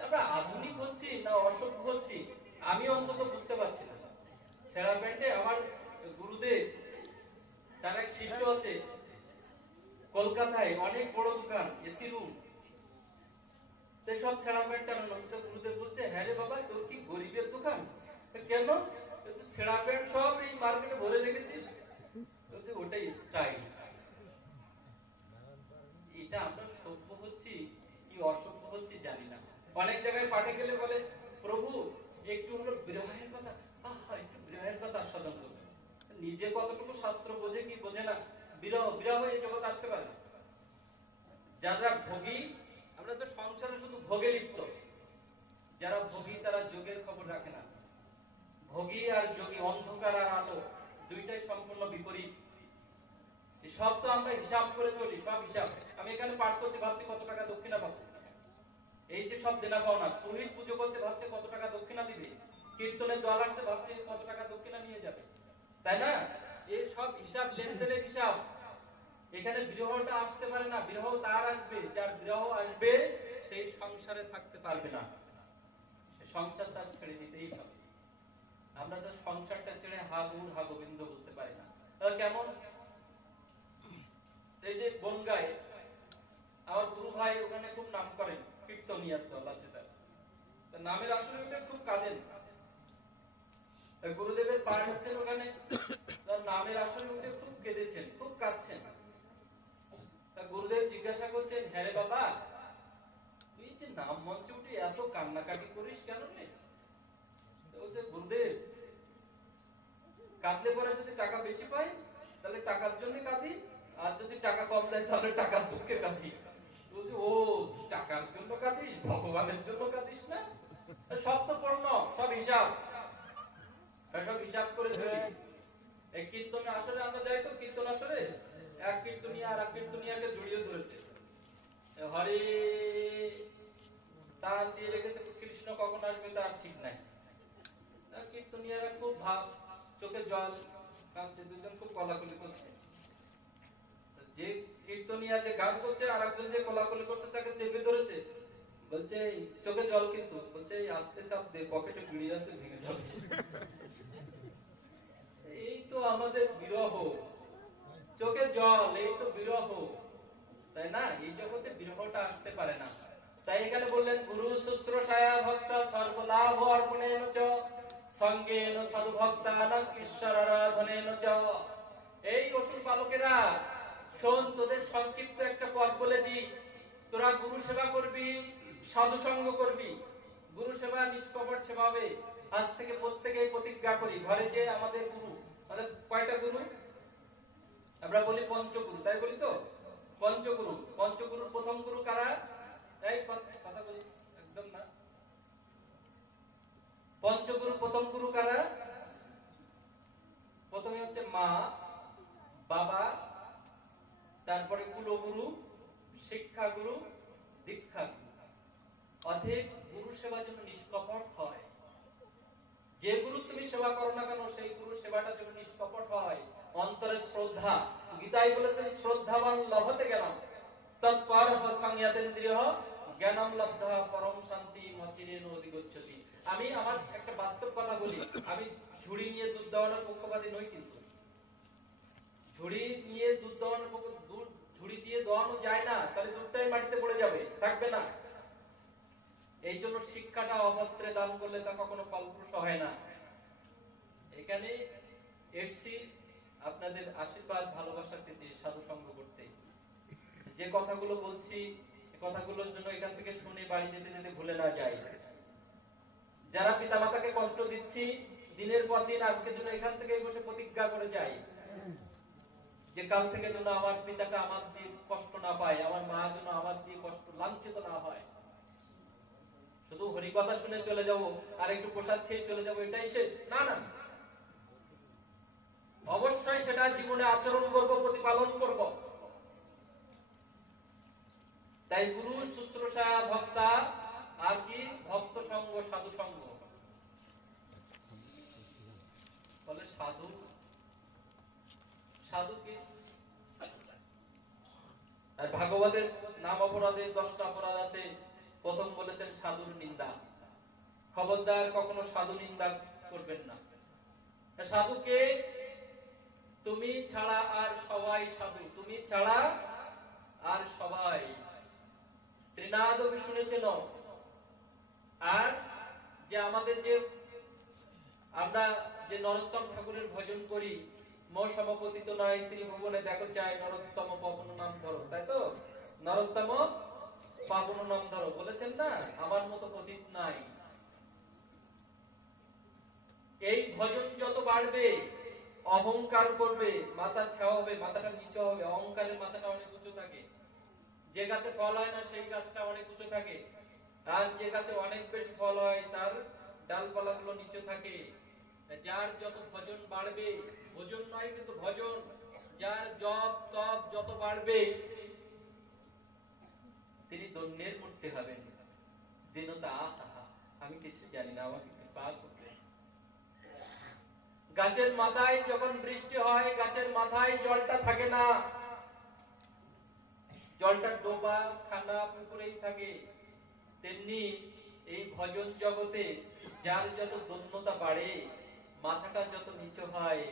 আমরা আধুনিক হচ্ছি না অসভ্য হচ্ছি আমি অন্তত বুঝতে পারছি না। ছেঁড়া প্যান্টে আমার গুরুদেব, তার এক শিষ্য আছে কলকাতায়, অনেক বড় দোকান, এসি রুম, সব ছেঁড়া প্যান্ট টানানো। গুরুদেব বলছে, হ্যাঁ রে বাবা, তোর কি গরিবের দোকান? কেন? ছেঁড়া প্যান্ট সব এই মার্কেটে ভরে রেখেছিস। বলছে ওটাই স্টাইল। এটা আমরা সভ্য হচ্ছি কি অসভ্য হচ্ছি জানি না। অনেক জায়গায় পাঠে গেলে বলে, প্রভু একটু হলো বিরহের কথা, একটু বিরহের কথা আস্বাদন করবে। নিজে কতটুকু শাস্ত্র বোঝে কি বোঝে না, বিরহ বিরহ এই জগৎ আসতে পারে। যারা ভোগী, আমরা তো সংসারে শুধু ভোগে লিপ্ত। যারা ভোগী তারা যোগের খবর রাখে না। ভোগী আর যোগী, অন্ধকার আর আলো, দুইটাই সম্পূর্ণ বিপরীত। সব তো আমরা হিসাব করে চলি, সব হিসাব। আমি এখানে পাঠ করছি, ভাবছি কত টাকা দক্ষিণা পাবো, এই যে সব দেনা পাওনা। পুরোহিত পুজো করছে, ভাবছে কত টাকা দক্ষিণা দিবে। কীর্তনের দল আসছে, ভাবছে কত টাকা দক্ষিণা নিয়ে যাবে, তাই না? এই সব হিসাব, লেনদেনের হিসাব। এখানে বিরহটা আসতে পারে না। বিরহ তার আসবে, যার বিরহ আসবে সেই সংসারে থাকতে পারবে না। সংসার তার ছেড়ে দিতেই হবে। আমরা তো সংসারটা ছেড়ে হাগুর হা গোবিন্দ বুঝতে পারি না। তাহলে কেমন? এই যে বনগায় আমার গুরু ভাই ওখানে খুব নাম করেন, কীর্তনিয়ার দল আছে তার, নামের আসলে খুব কাঁদেন। গুরুদেবের পাঠ হচ্ছেন ওখানে, নামের আসলে উঠে খুব কেঁদেছেন, খুব কাঁদছেন। গুরুদেব জিজ্ঞাসা করছেন, হ্যাঁ রে বাবা, তুই যে নাম মঞ্চে উঠে এত কান্নাকাটি করিস কেন রে? বলছে, গুরুদেব কাঁদলে পরে যদি টাকা বেশি পাই তাহলে টাকার জন্য কাঁদি, আর যদি টাকা কম দেয় তাহলে টাকার দুঃখে কাঁদি। বলছে, ও টাকার জন্য কাঁদিস, ভগবানের জন্য কাঁদিস না? সব তো পূর্ণ, সব হিসাব, সব হিসাব করে চলি। এই কীর্তনে আসলে আমরা যাই তো, কীর্তন আসলে এক কীর্তনিয়া আর এক কীর্তনিয়াকে জড়িয়ে ধরেছে, হরে তার দিয়ে রেখেছে, কৃষ্ণ কখন আসবে তার ঠিক নাই। কীর্তনিয়ারা খুব ভাব, চোখে জল, কাঁদছে, দুজন খুব কলাকলি করছে। যে কীর্তনিয়া যে গান করছে আর একজন যে কলাকলি করছে তাকে চেপে ধরেছে, বলছে চোখে জল, কিন্তু বলছে আস্তে চাপ দে, পকেটে বিড়ি আছে, ভেঙে যাবে। এই তো আমাদের বিরহ, চোখে জল, এই তো বিরহ, তাই না? এই জগতে বিরহটা আসতে পারে না। তাই এখানে বললেন, গুরু শুশ্রূষায়া ভক্ত সর্বলাভ অর্পণেন চ সঙ্গেন সাধু ভক্তানাং ঈশ্বর আরাধনেন চ। এই অসুর বালকেরা, শোন, তোদের সংক্ষিপ্ত একটা পথ বলে দি। তোরা গুরু সেবা করবি, সাধু সঙ্গ করবি। গুরু সেবা নিষ্কপট সেবা হবে। আজ থেকে প্রত্যেকেই প্রতিজ্ঞা করি, ঘরে যে আমাদের গুরু, আমাদের কয়টা গুরু? আমরা বলি পঞ্চগুরু, তাই বলি তো? পঞ্চগুরু, পঞ্চগুরুর প্রথম গুরু কারা? এই কথা বলি একদম না। পঞ্চগুরু প্রথম গুরু কারা? প্রথমে হচ্ছে মা, বাবা, তারপরে কুলগুরু, শিক্ষাগুরু, দীক্ষাগুরু। অতএব গুরু সেবা যেন নিষ্কপট হয়। যে গুরু তুমি সেবা করো না কেন, সেই গুরু সেবাটা যেন নিষ্কপট হয়, অন্তরে শ্রদ্ধা। গীতায় বলেছেন, শ্রদ্ধাবান লভতে জ্ঞানম তৎপর সংযতেন্দ্রিয় জ্ঞানম লব্ধা পরম শান্তি মচিরেণ অধিগচ্ছতি। আমি আমার একটা বাস্তব কথা বলি, আমি ঝুড়ি নিয়ে দুধ দেওয়ানোর পক্ষপাতী নই, কিন্তু ঝুড়ি নিয়ে দুধ দেওয়ানোর দুধ ঝুড়ি দিয়ে দেওয়ানো যায় না, তাহলে দুধটাই মাটিতে পড়ে যাবে, থাকবে না। এই জন্য শিক্ষাটা অপত্রে দান করলে তা কখনো ফলপ্রসূ হয় না। এখানে এসছি আপনাদের আশীর্বাদ ভালোবাসা পেতে, সাধু সঙ্গ করতে। যে কথাগুলো বলছি, কথাগুলোর জন্য এখান থেকে শুনে বাড়ি যেতে যেতে ভুলে না যায়। যারা পিতামাতাকে কষ্ট দিচ্ছি, দিনের পর দিন আজকে যেন এখান থেকে বসে প্রতিজ্ঞা করে যাই যে কাল থেকে যেন আমার পিতাটা আমার দিয়ে কষ্ট না পায়, আমার মা যেন আমার দিয়ে কষ্ট লাঞ্ছিত না হয়। শুধু হরিকথা শুনে চলে যাব আর একটু প্রসাদ খেয়ে চলে যাব, এটাই শেষ? না না, অবশ্যই সেটা জীবনে আচরণ করব, প্রতিপালন করব। তাই গুরু শুশ্রূষা, ভক্তা আর কি ভক্ত সঙ্গ, সাধু সঙ্গ। বলে সাধু, সাধু কি? আর ভাগবতের নাম অপরাধের 10টা অপরাধ আছে। প্রথম বলেছেন সাধুর নিন্দা। খবরদার কখনো সাধু নিন্দা করবেন না। সাধুকে তুমি ছাড়া আর সবাই সাধু, তুমি ছাড়া আর সবাই। ত্রিনাদবি শুনেছেন? আর যে আমাদের যে আমরা যে নরোত্তম ঠাকুরের ভজন করি, মো সমপতিত নয় ত্রিভুবনে দেখো চাই নরোত্তম পাবন নাম ধরো, তাই তো? নরোত্তম পাবন নাম ধরো বলেছেন না? আমার মতো পতিত নাই। এই ভজন যত বাড়বে, অহংকার করবে, মাথা ছাওয়া হবে, মাথাটা নিচু হবে। অহংকারের মাথাটা অনেক উঁচু থাকে। যে গাছে ফল হয় না সেই গাছটা অনেক উঁচু থাকে, আর যে গাছে অনেক বেশি ফল হয় তার ডালপালাগুলো নিচু থাকে। যার যত ভজন বাড়বে, ভজন নয় কিন্তু ভজন, যার জপ তপ যত বাড়বে তিনি ধন্যের মূর্তি হবেন। দিনতা আহা, আমি কিছু জানি না, আমাকে কৃপা করবে। গাছের মাথায় যখন বৃষ্টি হয়, গাছের মাথায় জলটা থাকে না, জলটা ডোবা খানা পুকুরেই থাকে। তেমনি এই ভজন জগতে যার যত ধন্যতা বাড়ে, মাথাটা যত নিচু হয়,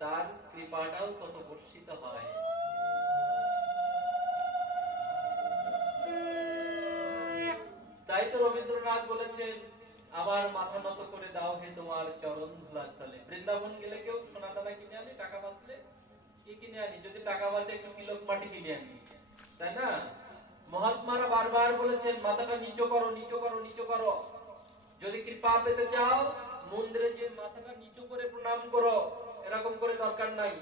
তার কৃপাটাও তত বর্ষিত হয়। তাই তো রবীন্দ্রনাথ বলেছেন, আবার মাথা নত করে দাও হে তোমার চরণ ধুলার তলে। বৃন্দাবন গেলে কেউ সোনা দানা কিনে আনে, টাকা বাঁচলে কি কিনে আনি? যদি টাকা বাঁচে একটু তিলক মাটি কিনে আনি, তাই না? মহাত্মারা বারবার বলেছেন মাথাটা নিচু করো, নিচু করো, নিচু করো। যদি কৃপা পেতে চাও, মন্দিরে যে মাথাটা নিচু করে প্রণাম করো, এরকম করে দরকার নাই।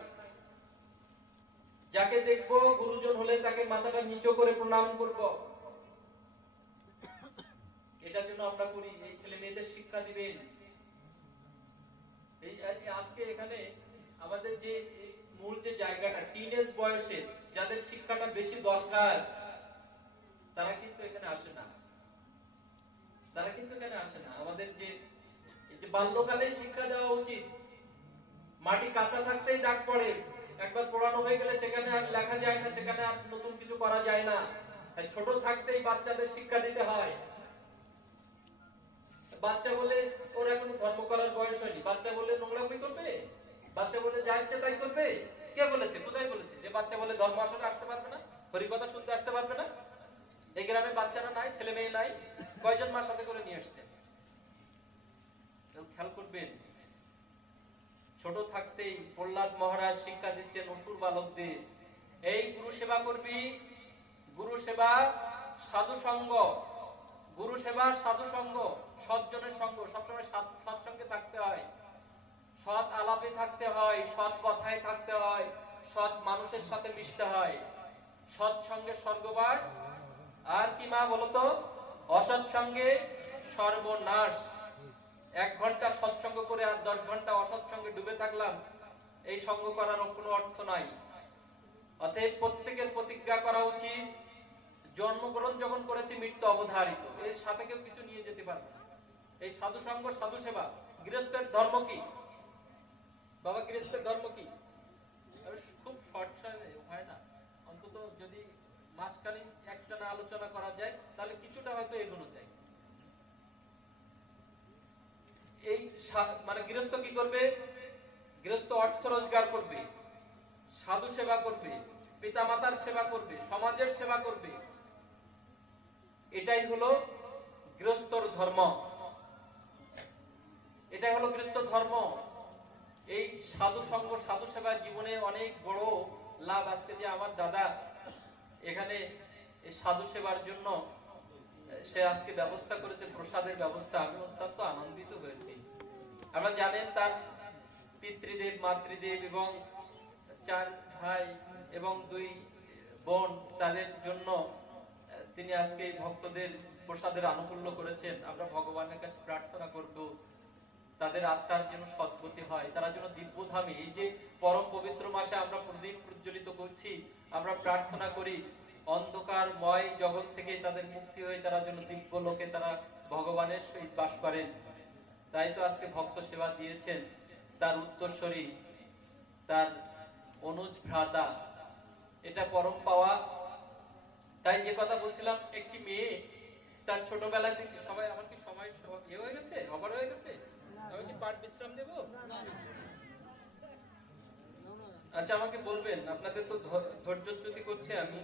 যাকে দেখবো গুরুজন হলে তাকে মাথাটা নিচু করে প্রণাম করব। এটা জন্য আমরা করি। এই ছেলে মেয়েদের শিক্ষা দিবেন। এই আজকে এখানে আমাদের যে মূল যে জায়গাটা, টিনেজ বয়সে যাদের শিক্ষাটা বেশি দরকার, তারা কিন্তু এখানে আসে না। তারা কিন্তু এখানে আসে না। আমাদের যে বাল্যকালে শিক্ষা দেওয়া উচিত। মাটি কাঁচা থাকতেই দাগ পড়ে, একবার পোড়ানো হয়ে গেলে সেখানে আর লেখা যায় না, সেখানে আর নতুন কিছু করা যায় না। তাই ছোট থাকতেই বাচ্চাদের শিক্ষা দিতে হয়। বাচ্চা বলে ওর এখন ধর্ম করার বয়স হয়নি, বাচ্চা বলে নোংরামি করবে, বাচ্চা বলে যা ইচ্ছে তাই করবে। কে বলেছে? কোথায় বলেছে যে বাচ্চা বলে ধর্ম আসরে আসতে পারবে না, হরিকথা শুনতে আসতে পারবে না? এই গ্রামে বাচ্চারা নাই, ছেলে মেয়ে নাই, কয়জন মার সাথে করে নিয়ে আসছে? খেয়াল করবেন। ছোট থাকতেই প্রহ্লাদ মহারাজ শিক্ষা দিচ্ছেন অসুর বালকদের, এই গুরু সেবা করবি, গুরু সেবা সাধু সঙ্গ, গুরু সেবা সাধু সঙ্গ, সজ্জনের সঙ্গ, সবসময় সৎসঙ্গে থাকতে হয়, সৎ আলাপে থাকতে হয়, সৎ কথায় থাকতে হয়, সৎ মানুষের সাথে মিশতে হয়। সৎসঙ্গে স্বর্গবাস, আর কি মা বলতো? অসৎসঙ্গে সর্বনাশ। 1 ঘন্টা সৎসঙ্গ করে আর 10 ঘন্টা অসৎসঙ্গে ডুবে থাকলাম, এই সঙ্গ করার কোনো অর্থ নাই। অতএব প্রত্যেকের প্রতিজ্ঞা করা উচিত, জন্মগ্রহণ যখন করেছি মৃত্যু অবধারিত, এর সাথে কেউ কিছু নিয়ে যেতে পারবে না। এই সাধু সঙ্গ, সাধু সেবা। গৃহস্থের ধর্ম কি বাবা? গৃহস্থের ধর্ম কি? খুব শর্ট হয় না, অন্তত যদি মাঝখানে একটানা আলোচনা করা যায় তাহলে কিছুটা হয়তো এগোনো যায়। এই মানে গৃহস্থ কি করবে? গৃহস্থ অর্থ রোজগার করবে, সাধু সেবা করবে, পিতা মাতার সেবা করবে, সমাজের সেবা করবে। এটাই হলো গৃহস্থর ধর্ম, এটাই হলো গৃহস্থ ধর্ম। এই সাধু সঙ্গ, সাধু সেবা জীবনে অনেক বড় লাভ আছে। যে আমার দাদা এখানে এই সাধু সেবার জন্য সে আজকে ব্যবস্থা করেছে, প্রসাদের ব্যবস্থা। আমি অত্যন্ত আনন্দিত হয়েছি। আমরা জানেন তার পিতৃদেব, মাতৃদেব এবং 4 ভাই এবং 2 বোন, তাদের জন্য তিনি আজকে এই ভক্তদের প্রসাদের আনুকূল্য করেছেন। আমরা ভগবানের কাছে প্রার্থনা করব তাদের আত্মার যেন সদ্গতি হয়, তারা যেন দিব্যধামে, এই যে পরম পবিত্র মাসে আমরা প্রদীপ প্রজ্বলিত করছি, আমরা প্রার্থনা করি অন্ধকারময় জগৎ থেকে তাদের মুক্তি হয়ে তারা যেন দিব্য লোকে তারা ভগবানের সহিত বাস করেন। তাই তো আজকে ভক্ত সেবা দিয়েছেন তার উত্তরসূরি, তার অনুজ ভ্রাতা, এটা পরম পাওয়া। তাই যে কথা বলছিলাম, একটি মেয়ে তার ছোটবেলা থেকে, সবাই আমার কি সময় হয়ে গেছে, ওভার হয়ে গেছে, আমি কি পাঠ বিশ্রাম দেব? আচ্ছা, আমাকে বলবেন, আপনাদের তো ধৈর্যচ্যুতি করছে, আমি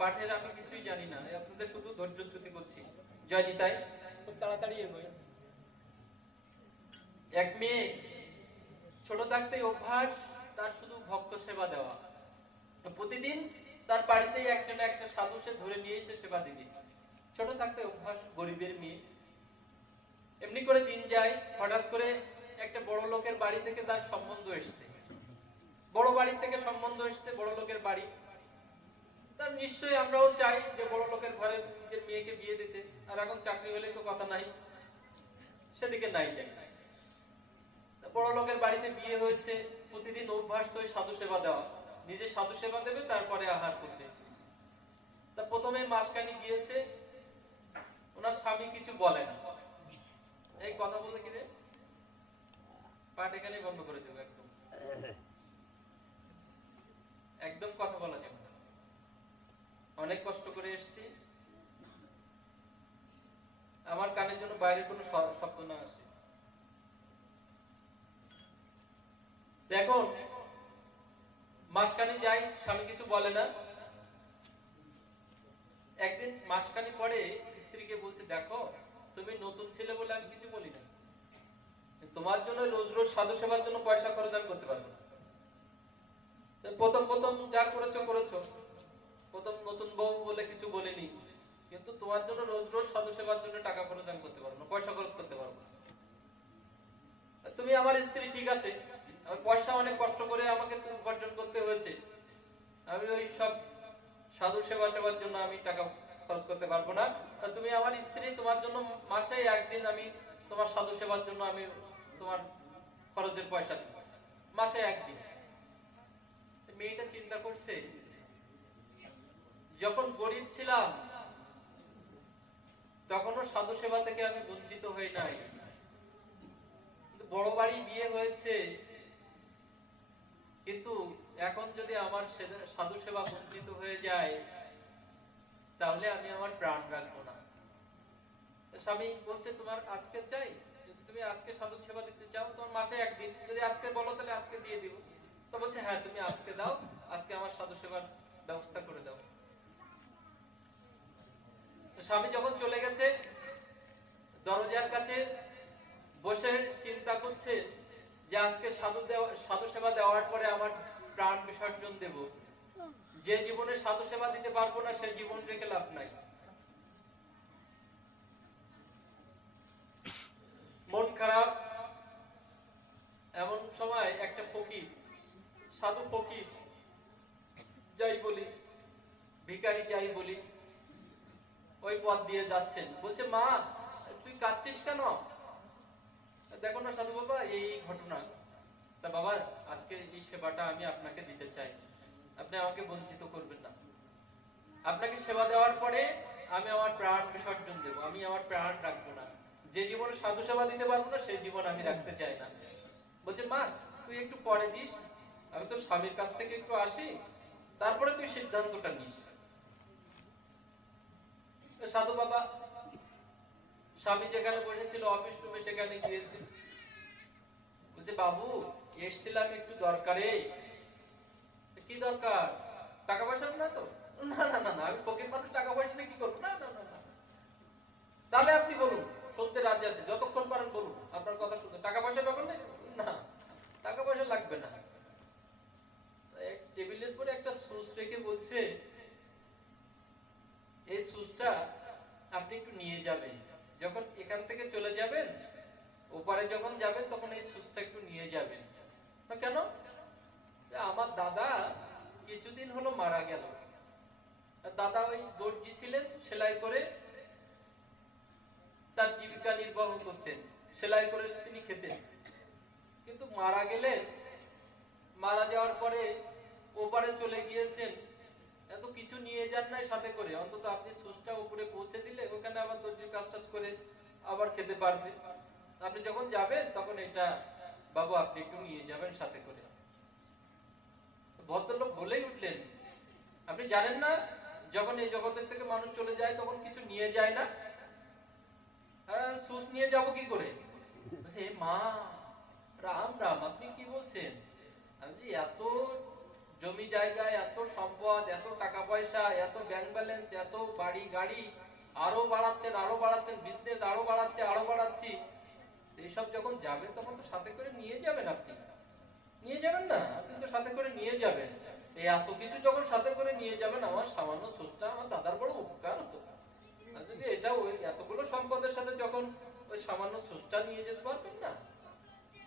পাঠের আমি কিছুই জানি না, আপনাদের শুধু ধৈর্যচ্যুতি করছি। জয় নিতাই, খুব তাড়াতাড়ি এগোয়। এক মেয়ে ছোট থাকতেই অভ্যাস তার শুধু ভক্ত সেবা দেওয়া, প্রতিদিন তার বাড়িতেই একজন একটা সাধু সে ধরে নিয়ে এসে সেবা দিবে। ছোট থাকতে অভ্যাস, গরিবের মেয়ে। এমনি করে দিন যায়, হঠাৎ করে একটা বড় লোকের বাড়ি থেকে তার সম্বন্ধ এসছে, বড় বাড়ি থেকে সম্বন্ধ এসছে, বড় লোকের বাড়ি। তার নিশ্চয়ই আমরাও চাই যে বড় লোকের ঘরে নিজের মেয়েকে বিয়ে দিতে, আর এখন চাকরি হলেই তো কথা নাই, সেদিকে নাই যাই। বড় লোকের বাড়িতে বিয়ে হয়েছে, প্রতিদিন অভ্যাস তো সাধু সেবা দেওয়া, নিজে সাধু সেবা দেবে, তারপরে আহার করবে। তা প্রথমে মাসখানি গিয়েছে, ওনার স্বামী কিছু বলে না। এই কথা বলতে কি রে, পাঠ এখানে বন্ধ করে দেবো, একদম একদম কথা বলা যাবে না। অনেক কষ্ট করে এসেছি, আমার কানের জন্য বাইরে কোনো শব্দ না আসে। দেখুন, মাসখানি যাই, স্বামী কিছু বলে না। একদিন মাসখানি পরে স্ত্রীকে বলছে, দেখো তুমি নতুন ছেলে বলে আমি কিছু বলি না, তোমার জন্য রোজ রোজ সাধু সেবার জন্য পয়সা খরচ আমি করতে পারবো না। প্রথম প্রথম যা করেছো করেছো, প্রথম নতুন বউ বলে কিছু বলিনি, কিন্তু তোমার জন্য রোজ রোজ সাধু সেবার জন্য টাকা খরচ আমি করতে পারবো না, পয়সা খরচ করতে পারবো না। তুমি আমার স্ত্রী ঠিক আছে, পয়সা অনেক কষ্ট করে আমাকে উপার্জন করতে হয়েছে, আমি ওই সব সাধু সেবা সেবার জন্য আমি টাকা খরচ করতে পারবো না। তুমি আমার স্ত্রী, তোমার জন্য মাসে একদিন আমি তোমার সাধু সেবার জন্য আমি তোমার খরচের পয়সা দিব, মাসে একদিন। মেয়েটা চিন্তা করছে, যখন গরিব ছিলাম তখনও সাধু সেবা থেকে আমি বঞ্চিত হই নাই, বড় বাড়ি বিয়ে হয়েছে, কিন্তু এখন যদি আমার সাধু সেবা বঞ্চিত হয়ে যায়, তাহলে আমি আমার প্রাণ রাখবো না। স্বামী বলছে, তোমার আজকে চাই, যদি তুমি আজকে সাধু সেবা দিতে চাও, তোমার মাসে একদিন, যদি আজকে বলো তাহলে আজকে দিয়ে দিব। তো বলছে, হ্যাঁ তুমি আজকে দাও, আজকে আমার সাধু সেবার ব্যবস্থা করে দাও। স্বামী যখন চলে গেছে, দরজার কাছে বসে চিন্তা করছে যে আজকে সাধু সেবা দেওয়ার পরে আমার প্রাণ বিসর্জন দেব। যে জীবনে সাধু সেবা দিতে পারবো না, সে জীবন রেখে লাভ নাই। মন খারাপ, এমন সময় একটা ফকির, সাধু ফকির যাই বলি, ভিখারি যাই বলি, ওই পথ দিয়ে যাচ্ছেন। বলছে, মা তুই কাঁদছিস কেন? দেখো না সাধু বাবা, এই ঘটনা। তা বাবা, আজকে এই সেবাটা আমি আপনাকে দিতে চাই, আপনি আমাকে বঞ্চিত করবেন না। আপনাকে সেবা দেওয়ার পরে আমি আমার প্রাণ বিসর্জন দেব, আমি আমার প্রাণ রাখবো না। যে জীবনে সাধু সেবা দিতে পারবো না, সেই জীবন আমি রাখতে চাই না। বলছে, মা তুই একটু পরে দিস, আমি তো স্বামীর কাছ থেকে একটু আসি, তারপরে তুই সিদ্ধান্তটা নিস। সাধু বাবা স্বামী যেখানে বসেছিল অফিস রুমে, সেখানে গিয়েছে। বলছে, বাবু এসছিলাম একটু দরকারে। কি দরকার? টাকা পয়সা না তো? না না না, আমি ফকির মানুষ, টাকা পয়সা নিয়ে কি করবো? না না না। তাহলে আপনি বলুন, শুনতে রাজি আছে, যতক্ষণ পারেন বলুন, আপনার কথা শুনতে। টাকা পয়সা ব্যাপার নেই? না, টাকা পয়সা লাগবে না। টেবিলের পরে একটা সুচ রেখে বলছে, এই সুচটা আপনি একটু নিয়ে যাবেন, যখন এখান থেকে চলে যাবেন ওপারে যখন যাবেন তখন এই সুচটা একটু নিয়ে যাবেন। না কেন? আমার দাদা কিছুদিন হলো মারা গেল। দাদা ওই দর্জি ছিলেন, সেলাই করে তার জীবিকা নির্বাহ করতেন, সেলাই করে তিনি খেতেন। কিন্তু মারা গেলেন, মারা যাওয়ার পরে ওপারে চলে গিয়েছেন, এত কিছু নিয়ে যান নাই সাথে করে, অন্তত আপনি সুচটা উপরে পৌঁছে দিলে ওখানে আবার দর্জির কাজ টাজ করে আবার খেতে পারবে। আপনি যখন যাবেন তখন এটা বাবু আপনি একটু নিয়ে যাবেন সাথে করে। ভদ্রলোক বলেই উঠলেন, আপনি জানেন না যখন এই জগতের থেকে মানুষ চলে যায় তখন কিছু নিয়ে যায় না? সুচ নিয়ে যাব কি করে? হে মা, রাম রাম, আপনি কি বলছেন? আমি এত জমি জায়গা, এত সম্পদ, এত টাকা পয়সা, এত ব্যাংক ব্যালেন্স, এত বাড়ি গাড়ি, আরো বাড়াচ্ছেন, বিজনেস আরো বাড়াচ্ছি। এইসব যখন যাবে তখন তো সাথে করে নিয়ে যাবেন। আপনি নিয়ে যাবেন না? আপনি তো সাথে করে নিয়ে যাবেন। এই এত কিছু যখন সাথে করে নিয়ে যাবেন, আমার সামান্য সুচটা আমার দাদার বড় উপকার হতো। আর যদি এটা ওই এতগুলো সম্পদের সাথে যখন ওই সামান্য সুচটা নিয়ে যেতে পারবেন না,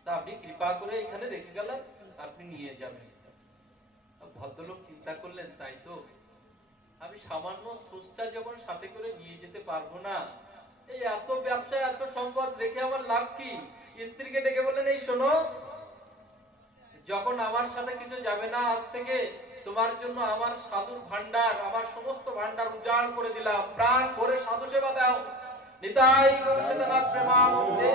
তা আপনি কৃপা করে এখানে রেখে গেলেন, আপনি নিয়ে যাবেন। ভদ্রলোক চিন্তা করলেন, তাই তো, আমি সামান্য সুচটা যখন সাথে করে নিয়ে যেতে পারবো না, এই এত ব্যবসা এত সম্পদ রেখে আমার লাভ কি? স্ত্রীকে ডেকে বললেন, এই শোনো, যখন আমার সাথে কিছু যাবে না, আজ থেকে তোমার জন্য আমার সাধুর ভান্ডার, আমার সমস্ত ভান্ডার উজাড় করে দিলাম, প্রাণ ভরে সাধু সেবা দাও। নিতাই গৌর সীতানাথ প্রেমানন্দে।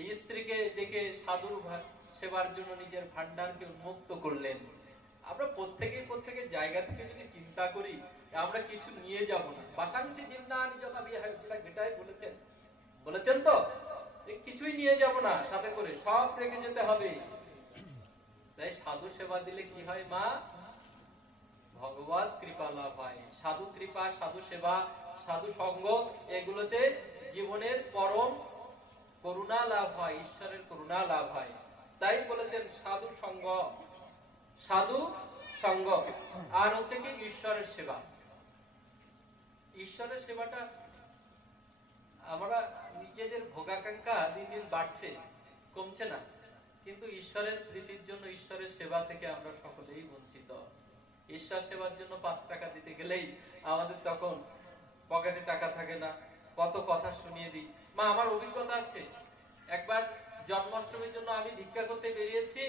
এই স্ত্রীকে ডেকে সাধুর সেবার জন্য নিজের ভান্ডারকে উন্মুক্ত করলেন। আমরা প্রত্যেকের জায়গা থেকে যদি চিন্তা করি, আমরা কিছু নিয়ে যাব না। বাসাংশী জিন্নানি যথা বিহায়, যেটা গীতায় বলেছেন তো, কিছুই নিয়ে যাব না সাথে করে, সব রেখে যেতে হবে। তাই সাধু সেবা দিলে কি হয় মা? ভগবত কৃপা লাভ হয়। সাধু কৃপা, সাধু সেবা, সাধু সঙ্গ, এগুলোতে জীবনের পরম করুণা লাভ হয়, ঈশ্বরের করুণা লাভ হয়। তাই বলেছেন সাধু সঙ্গ, সাধু সঙ্গ। আর হচ্ছে কি ঈশ্বরের সেবা। ঈশ্বরের সেবাটা আমরা নিজেদের ভোগাকাঙ্ক্ষা দিন দিন বাড়ছে, কমছে না, কিন্তু ঈশ্বরের প্রীতির জন্য, ঈশ্বরের সেবা থেকে আমরা সকলেই বঞ্চিত। ঈশ্বর সেবার জন্য 5 টাকা দিতে গেলেই আমাদের তখন পকেটে টাকা থাকে না। কত কথা শুনিয়ে দিই। মা, আমার অভিজ্ঞতা আছে, একবার জন্মাষ্টমীর জন্য আমি ভিক্ষা করতে বেরিয়েছি,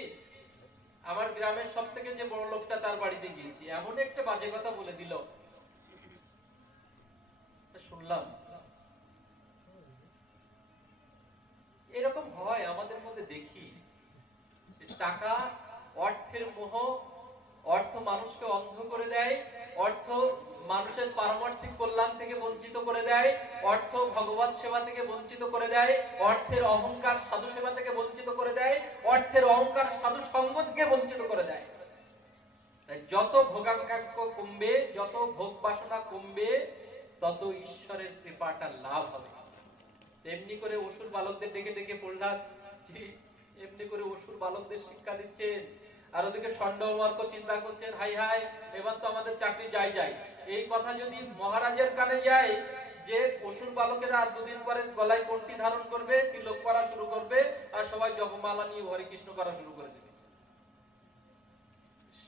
আমার গ্রামের সব থেকে যে বড় লোকটা, তার বাড়িতে গিয়েছি, এমন একটা বাজে কথা বলে দিল, শুনলাম। এরকম হয় আমাদের মধ্যে, দেখি টাকা, অর্থের মোহ, অর্থ মানুষকে অন্ধ করে দেয়, অর্থ মানুষের পারমার্থিক কল্যাণ থেকে বঞ্চিত করে দেয়, অর্থ ভগবত সেবা থেকে বঞ্চিত করে দেয়, অর্থের অহংকার সাধু সেবা থেকে বঞ্চিত করে দেয়, অর্থের অহংকার সাধু সঙ্গ থেকে বঞ্চিত করে দেয়। তাই যত ভোগাকাঙ্ক্ষা কমবে, যত ভোগ বাসনা কমবে, তত ঈশ্বরের কৃপাটা লাভ হবে। এমনি করে অসুর বালকদের ডেকে ডেকে প্রহ্লাদ এমনি করে অসুর বালকদের শিক্ষা দিচ্ছেন, আর ওদিকে ষণ্ড চিন্তা করছেন, হাই হাই, এবার তো আমাদের চাকরি যায়। এই কথা যদি মহারাজের কানে যায় যে অসুর বালকেরা আর 2 দিন পরে গলায় কণ্ঠি ধারণ করবে, তিলক করা শুরু করবে, আর সবাই জপমালা নিয়ে হরে কৃষ্ণ করা শুরু করে দেবে।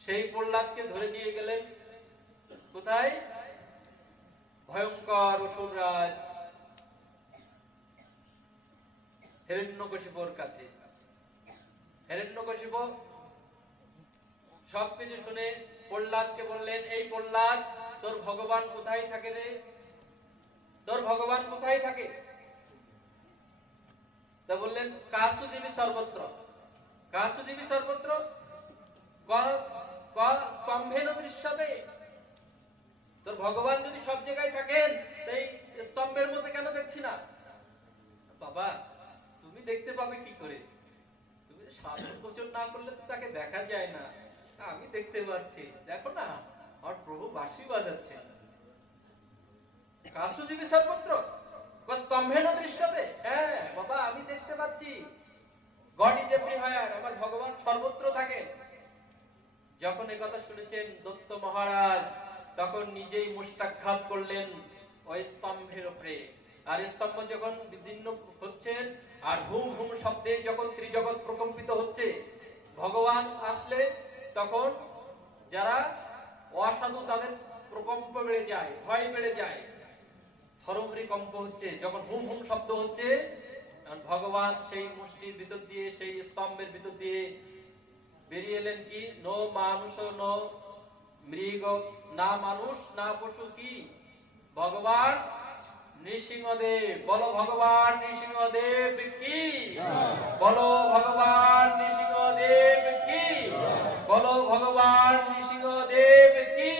সেই প্রহ্লাদকে ধরে নিয়ে গেলেন কোথায়? ভয়ঙ্কর অসুররাজ হিরণ্যকশিপুর কাছে। হিরণ্যকশিপু সবকিছু শুনে প্রহ্লাদকে বললেন, এই প্রহ্লাদ, তোর ভগবান কোথায় থাকে রে? তোর ভগবান কোথায় থাকে? তা বললেন, কাশু দেবী সর্বত্র। কাশু দেবী সর্বত্র স্তম্ভেন দৃশ্যতে। তোর ভগবান যদি সব জায়গায় থাকেন, তাই স্তম্ভের মধ্যে কেন দেখছি না? বাবা, তুমি দেখতে পাবে কি করে? তুমি সাধন গোচর না করলে তো তাকে দেখা যায় না। আমি দেখতে পাচ্ছি, দেখো না, আমার প্রভু বাঁশি বাজাচ্ছে। কাশুজীবী সর্বত্র স্তম্ভেন দৃশ্যতে। হ্যাঁ বাবা, আমি দেখতে পাচ্ছি, গড ইজ এভরিহোয়ার, আমার ভগবান সর্বত্র থাকে। যখন এই কথা শুনেছেন দত্ত মহারাজ, তখন নিজেই মুষ্টাঘাত করলেন, ওই স্তম্ভের উপরে। আর স্তম্ভ যখন বিদীর্ণ হচ্ছে আর হুম হুম শব্দে যখন ত্রিজগৎ প্রকম্পিত হচ্ছে, ভগবান আসলে তখন যারা অসাধু তাদের প্রকম্প বেড়ে যায়, ভয় বেড়ে যায়। থরহরি কম্প হচ্ছে যখন হুম হুম শব্দ হচ্ছে, ভগবান সেই মুষ্টির ভিতর দিয়ে, সেই স্তম্ভের ভিতর দিয়ে বেরিয়ে এলেন কি? নো মানুষ নো মৃগ, না মানুষ না পশু, কি? ভগবান নৃসিংহদেব। বলো ভগবান নৃসিংহদেব কি? বলো ভগবান নৃসিংহদেব কি? বলো ভগবান নৃসিংহদেব কি?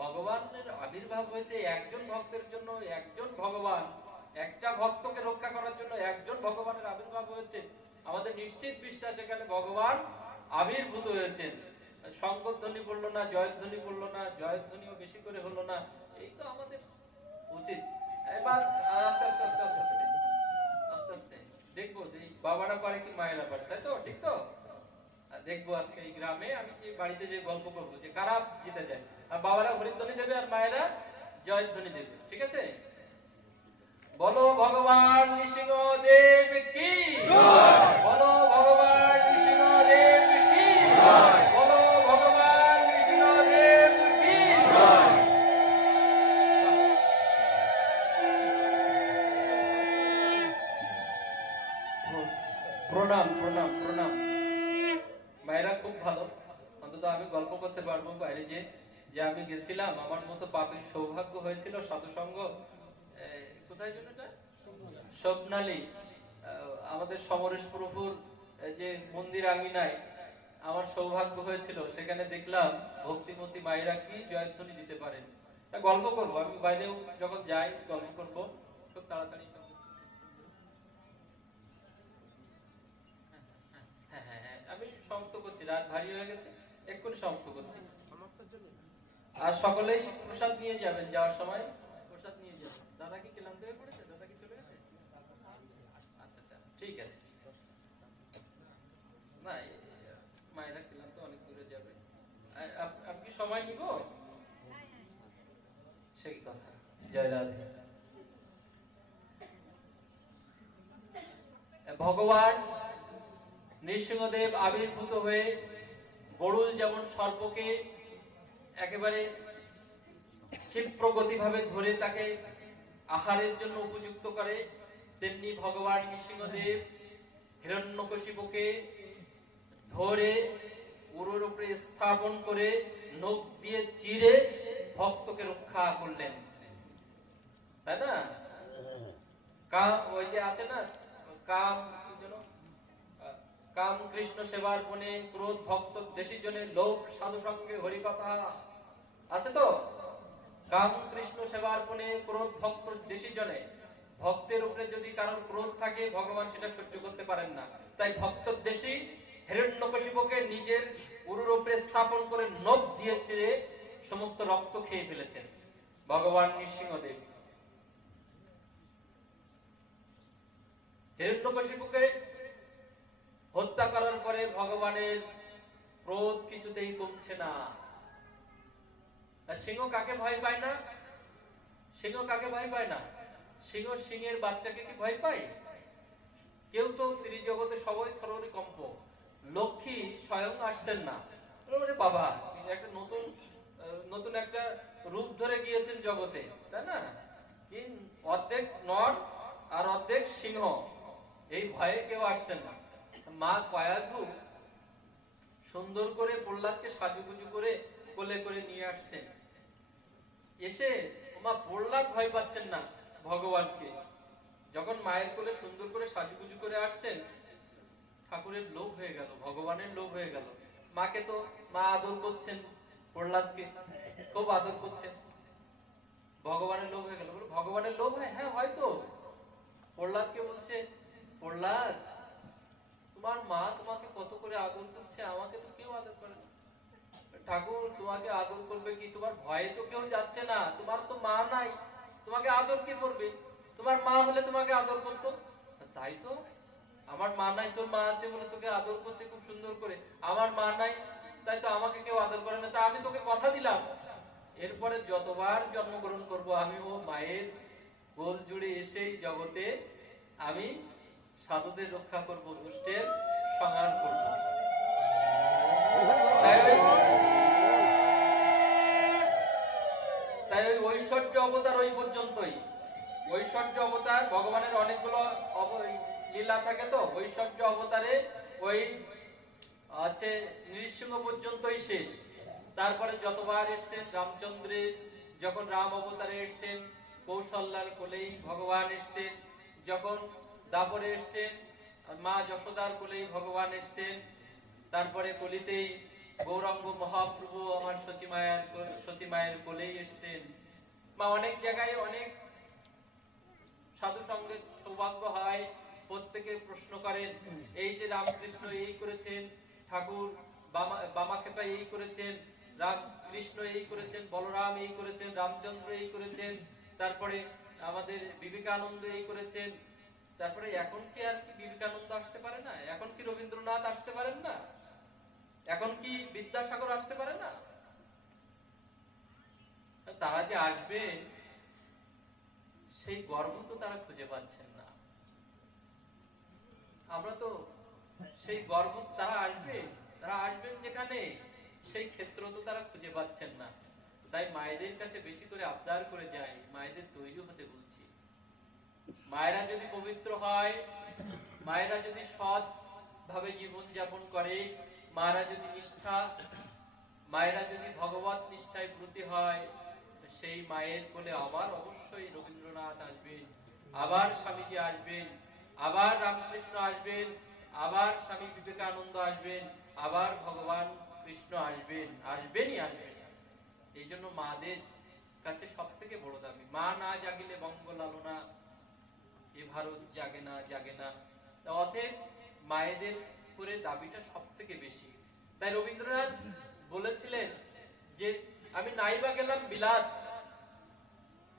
ভগবানের আবির্ভাব হয়েছে একজন ভক্তের জন্য, একজন ভগবান, একটা ভক্তকে রক্ষা করার জন্য একজন ভগবানের আবির্ভাব হয়েছে। আমাদের নিশ্চিত বিশ্বাস এখানে ভগবান আবির্ভূত হয়েছেন। শঙ্করধ্বনি বললো না, জয়ধ্বনি বললো না, জয়ধ্বনিও বেশি করে হলো না, এই তো আমাদের উচিত। এবার আস্তে আস্তে আস্তে আস্তে আস্তে আস্তে আস্তে দেখবো যে বাবারা পারে কি মায়েরা পারে, তাই তো? ঠিক তো? দেখবো আজকে এই গ্রামে আমি যে বাড়িতে যে গল্প করবো যে কারা জিতে যায়, আর বাবারা হরিধ্বনি দেবে আর মায়েরা জয়ধ্বনি দেবে, ঠিক আছে? বলো ভগবান নৃসিংহদেব কি? বলো ভগবান নৃসিংহদেব কি? বলো ভগবান নৃসিংহদেব কি? প্রণাম প্রণাম প্রণাম। মায়েরা খুব ভালো, অন্তত আমি গল্প করতে পারবো বাইরে যে যে আমি গেছিলাম, আমার মতো পাপের সৌভাগ্য হয়েছিল সাধু সঙ্গ। কোথায় জন্য এটা? স্বপ্নালী, আমাদের সমরেশ প্রভুর যে মন্দির আঙিনায় আমার সৌভাগ্য হয়েছিল, সেখানে দেখলাম ভক্তিমতী মায়েরা কি জয়ধ্বনি দিতে পারেন। গল্প করবো, আমি বাইরেও যখন যাই গল্প করবো খুব তাড়াতাড়ি। হ্যাঁ হ্যাঁ হ্যাঁ, আমি সমাপ্ত করছি, রাত ভারী হয়ে গেছে, এক্ষুনি সমাপ্ত করছি। আর সকলেই প্রসাদ নিয়ে যাবেন, যাওয়ার সময় প্রসাদ নিয়ে যাবেন। দাদা কি ক্লান্ত হয়ে পড়েছে? দাদা কি চলে গেছে? আচ্ছা আচ্ছা, ঠিক আছে। না, মায়েরা ক্লান্ত, অনেক দূরে যাবে। আপনি সময় নিব সেই কথা। জয় রাধে। ভগবান নৃসিংহদেব আবির্ভূত হয়ে গরুল যেমন সর্পকে একেবারে ক্ষিপ্র গতিভাবে ধরে তাকে আহারের জন্য উপযুক্ত করে, তেমনি ভগবান নৃসিংহদেব হিরণ্যকশিপুকে ধরে উরুর উপরে স্থাপন করে নখ দিয়ে চিরে ভক্তকে রক্ষা করলেন, তাই না? ওই যে আছে না, কাম কি যেন, কাম কৃষ্ণ সেবার গুণে, ক্রোধ ভক্ত দেশি জনে, লোভ সাধু সঙ্গে হরিকথা, আছে তো? কাম কৃষ্ণ সেবার গুণে, ক্রোধ ভক্ত দেশি জনে। ভক্তের উপরে যদি কারোর ক্রোধ থাকে, ভগবান সেটা সহ্য করতে পারেন না, তাই ভক্ত দেশি হিরণ্যকশিপুকে নিজের উরুর উপরে স্থাপন করে নখ দিয়ে চিরে সমস্ত রক্ত খেয়ে ফেলেছেন ভগবান নৃসিংহদেব। হিরণ্যকশিপুকে হত্যা করার পরে ভগবানের ক্রোধ কিছুতেই কমছে না। সিংহ কাকে ভয় পায় না? সিংহ কাকে ভয় পায় না? সিংহ সিংহের বাচ্চাকে কি ভয় পায়? কেউ তো ত্রিজগতে সবাই থরহরি কম্প। লক্ষ্মী স্বয়ং আসছেন না, বাবা একটা নতুন নতুন একটা রূপ ধরে গিয়েছেন জগতে, তাই না? অর্ধেক নর আর অর্ধেক সিংহ, এই ভয়ে কেউ আসছেন না। মা কয়াধু সুন্দর করে প্রহ্লাদকে সাজুগুজু করে কোলে করে নিয়ে আসছেন। এসে মা প্রহ্লাদ ভয় পাচ্ছেন না ভগবানকে। যখন মায়ের কোলে সুন্দর করে সাজুগুজু করে আসছেন, ঠাকুরের লোভ হয়ে গেল, ভগবানের লোভ হয়ে গেল। মাকে তো মা আদর করছেন, প্রহ্লাদকে খুব আদর করছেন, ভগবানের লোভ হয়ে গেল। ভগবানের লোভ হয়? হ্যাঁ হয়তো। প্রহ্লাদকে বলছে, প্রহ্লাদ তোমার মা তোমাকে কত করে আদর করছে, আমাকে তো কেউ আদর করে না। ঠাকুর তোমাকে আদর করবে কি? তোমার ভয়ে তো কেউ যাচ্ছে না, তোমার তো মা নাই, তোমাকে আদর কে করবে? তোমার মা হলে তোমাকে আদর করতো। তাই তো, আমার মা নাই, তোর মা আছে বলে তোকে আদর করছে খুব সুন্দর করে। আমার মা নাই, তাই তো আমাকে কেউ আদর করে না। তা আমি তোকে কথা দিলাম, এরপরে যতবার জন্মগ্রহণ করব আমি ও মায়ের গোল জুড়ে এসেই জগতে আমি সাধুদের রক্ষা করব, দুষ্টের সংহার করব। তাই ওই ঐশ্বর্য অবতার ওই পর্যন্তই। ঐশ্বর্য অবতার ভগবানের অনেকগুলো লীলা থাকে, তো ঐশ্বর্য অবতারে ওই আছে নৃসিংহ পর্যন্তই শেষ। তারপরে যতবার এসছেন রামচন্দ্রের, যখন রাম অবতারে এসছেন কৌশল্যার কোলেই ভগবান এসছেন, যখন দাপরে এসছেন মা যশোদার কোলেই ভগবান এসছেন, তারপরে কলিতেই গৌরাঙ্গ মহাপ্রভু আমার সতী মায়ের কোলেই এসছেন। বা অনেক জায়গায় অনেক সাধু সঙ্গে সৌভাগ্য হয়, প্রত্যেকে প্রশ্ন করেন এই যে রামকৃষ্ণ এই করেছেন, ঠাকুর বামাক্ষেপা এই করেছেন, রামকৃষ্ণ এই করেছেন, বলরাম এই করেছেন, রামচন্দ্র এই করেছেন, তারপরে আমাদের বিবেকানন্দ এই করেছেন। তারপরে এখন কি আর কি বিবেকানন্দ আসতে পারে না? এখন কি রবীন্দ্রনাথ আসতে পারেন না? এখন কি বিদ্যাসাগর আসতে পারে না? তারা যে আসবে সেই গর্ব তো তারা খুঁজে পাচ্ছেন না। আমরা তো সেই গর্ব, তারা আসবেন যেখানে সেই ক্ষেত্র তো তারা খুঁজে পাচ্ছেন না। তাই মায়েদের কাছে বেশি করে আবদার করে যায়, মায়েদের তৈরি হতে বলছি। মায়েরা যদি পবিত্র হয়, মায়েরা যদি সৎ ভাবে জীবন যাপন করে, মায়েরা যদি নিষ্ঠা, মায়েরা যদি ভগবত নিষ্ঠায় ব্রতী হয়, সেই মায়ের কোলে আবার অবশ্যই রবীন্দ্রনাথ আসবেন, আবার স্বামীজি আসবেন, আবার রামকৃষ্ণ আসবেন, আবার স্বামী বিবেকানন্দ আসবেন, আবার ভগবান কৃষ্ণ আসবেন, আসবেনই আসবেন। এই জন্য মাদের কাছে সব থেকে বড় দাবি, মা না জাগিলে বঙ্গ লালনা, এ ভারত জাগে না জাগে না। অতএব মায়েদের করে দাবিটা সব থেকে বেশি। তাই রবীন্দ্রনাথ বলেছিলেন যে আমি নাইবা গেলাম বিলাত,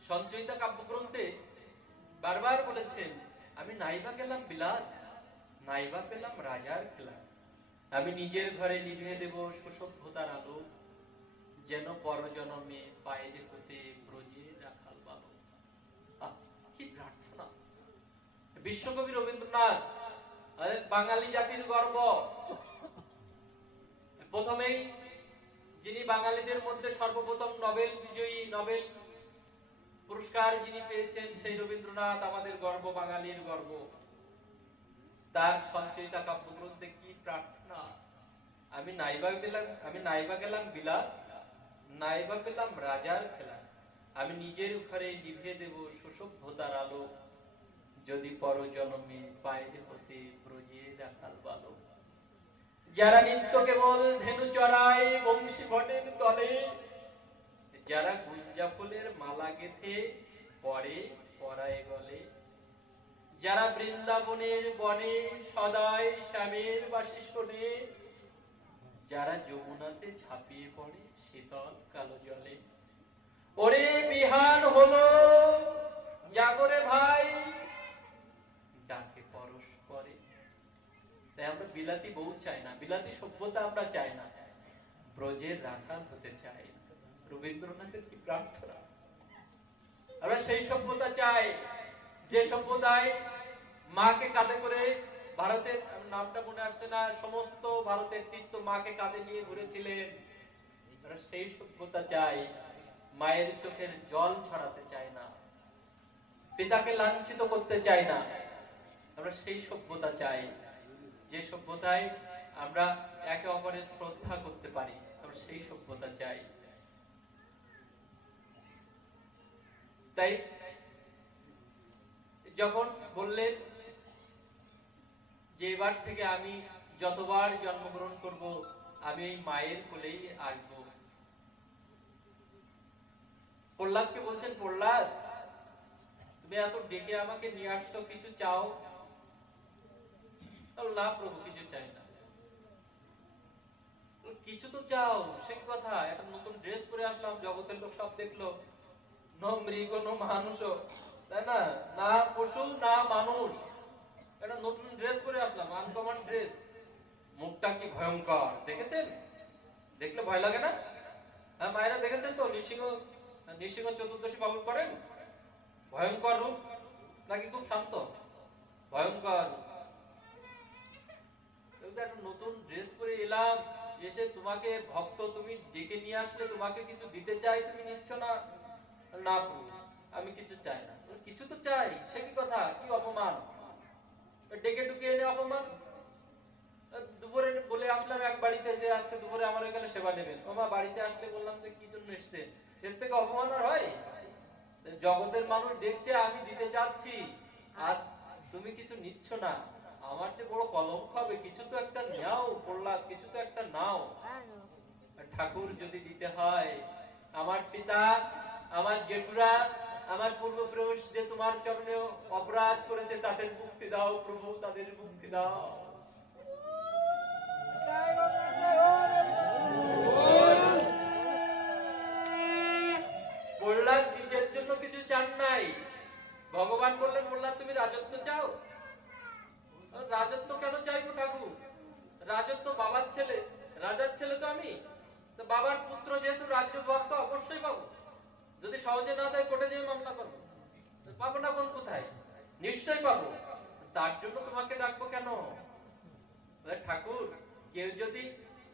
সঞ্চয়িতা কাব্যগ্রন্থে বারবার বলেছেন আমি নাইবা গেলাম বিলাত, নাইবা পেলাম রাজার খেলা, আমি নিজের ঘরে নিভিয়ে দেব সুসভ্যতার আলো, যেন পরজন্মে পায়ে হতে ব্রজে রাখাল বালো। কি প্রার্থনা! বিশ্বকবি রবীন্দ্রনাথ বাঙালি জাতির গর্ব। প্রথমেই যিনি বাঙালিদের মধ্যে সর্বপ্রথম নোবেল বিজয়ী, নোবেল পুরস্কার যিনি পেয়েছেন সেই রবীন্দ্রনাথ আমাদের গর্ব, বাঙালির গর্ব। তার সঞ্চয়িতা কাব্যগ্রন্থে কি প্রার্থনা! আমি নাইবা গেলাম বিলাত, নাইবা পেলাম রাজার খেলা, আমি নিজের ঘরে নিভিয়ে দেব সুসভ্যতার আলো, যদি পরজন্মে পায়ে হতে ব্রজে রাখাল বালো। যারা নিত্য কেবল ধেনু চড়ায় বংশী ভটের তলে, যারা গুঞ্জা ফুলের মালা গেথে পরে পরায় গলে, যারা বৃন্দাবনের বনে সদাই শ্যামের বাসি শোনে, যারা যমুনাতে ঝাঁপিয়ে পড়ে শীতল কালো জলে, ওরে বিহান হলো জাগরে ভাই, ডাকে পরস্পরে। তাই আমরা বিলাতি বউ চাই না, বিলাতি সভ্যতা আমরা চাই না, ব্রজের রাখাল হতে চাই। রবীন্দ্রনাথের কি প্রার্থনা! আমরা সেই সভ্যতা চাই যে সভ্যতায় মাকে কাঁধে করে, ভারতের নামটা মনে আসছে না, সমস্ত ভারতের তীর্থ মাকে কাঁধে নিয়ে ঘুরেছিলেন। আমরা সেই সভ্যতা চাই, মায়ের চোখের জল ছড়াতে চাই না, পিতাকে লাঞ্ছিত করতে চাই না। আমরা সেই সভ্যতা চাই যে সভ্যতায় আমরা একে অপরের শ্রদ্ধা করতে পারি, আমরা সেই সভ্যতা চাই। তাই যখন বললেন যে এবার থেকে আমি যতবার জন্মগ্রহণ করব আমি এই মায়ের কোলেই আসব, প্রহ্লাদকে বলছেন, প্রহ্লাদ তুমি এত ডেকে আমাকে নিয়ে আসছো, কিছু চাও? না প্রভু, কিছু চাই না। কিছু তো চাও, সেই কথা। একটা নতুন ড্রেস পরে আসলাম, জগতের লোক সব দেখলো, নো মৃগ নো মানুষ, তাই না, না পশু না মানুষ, একটা নতুন ড্রেস পরে আসলাম, আনকমন ড্রেস। মুখটা কি ভয়ঙ্কর দেখেছেন? দেখলে ভয় লাগে না? মায়েরা দেখেছেন তো নৃসিংহ নৃসিংহ চতুর্দশী পালন করেন? ভয়ঙ্কর রূপ নাকি খুব শান্ত? ভয়ঙ্কর। একটা নতুন ড্রেস পরে এলাম, এসে তোমাকে ভক্ত তুমি ডেকে নিয়ে আসলে তোমাকে কিছু দিতে চাই, তুমি নিচ্ছ না। না প্রভু, আমি কিছু চাই না। কিছু তো চাই, সে কি কথা, কি অপমান! ডেকে ডুকে এনে অপমান। দুপুরে বলে আসলাম এক বাড়িতে যে আজকে দুপুরে আমার এখানে সেবা নেবেন। ও মা, বাড়িতে আসলে বললাম যে কি জন্য এসছে, এর থেকে অপমান আর হয়? জগতের মানুষ দেখছে আমি দিতে চাচ্ছি, আর তুমি কিছু নিচ্ছ না। আমার যে বড় কলঙ্ক হবে, কিছু তো একটা নাও, প্রহ্লাদ, কিছু তো একটা নাও। ঠাকুর যদি দিতে হয়, আমার পিতা, আমার জেঠুরা, আমার পূর্বপুরুষ যে তোমার চরণে অপরাধ করেছে, তাদের মুক্তি দাও প্রভু, তাদের মুক্তি দাও। প্রহ্লাদ নিজের জন্য কিছু চান নাই। ভগবান বললেন, প্রহ্লাদ তুমি রাজত্ব চাও? রাজত্ব কেন চাইবো ঠাকুর? রাজত্ব বাবার ছেলে, রাজার ছেলে তো আমি, তো বাবার পুত্র যেহেতু রাজ্য ভক্ত, অবশ্যই পাবো। যদি সহজে না দেয় কোর্টে যেয়ে মামলা করবো। পাবো না কোন কোথায়? নিশ্চয়ই পাবো। তার জন্য তোমাকে ডাকবো কেন? ঠাকুর, কেউ যদি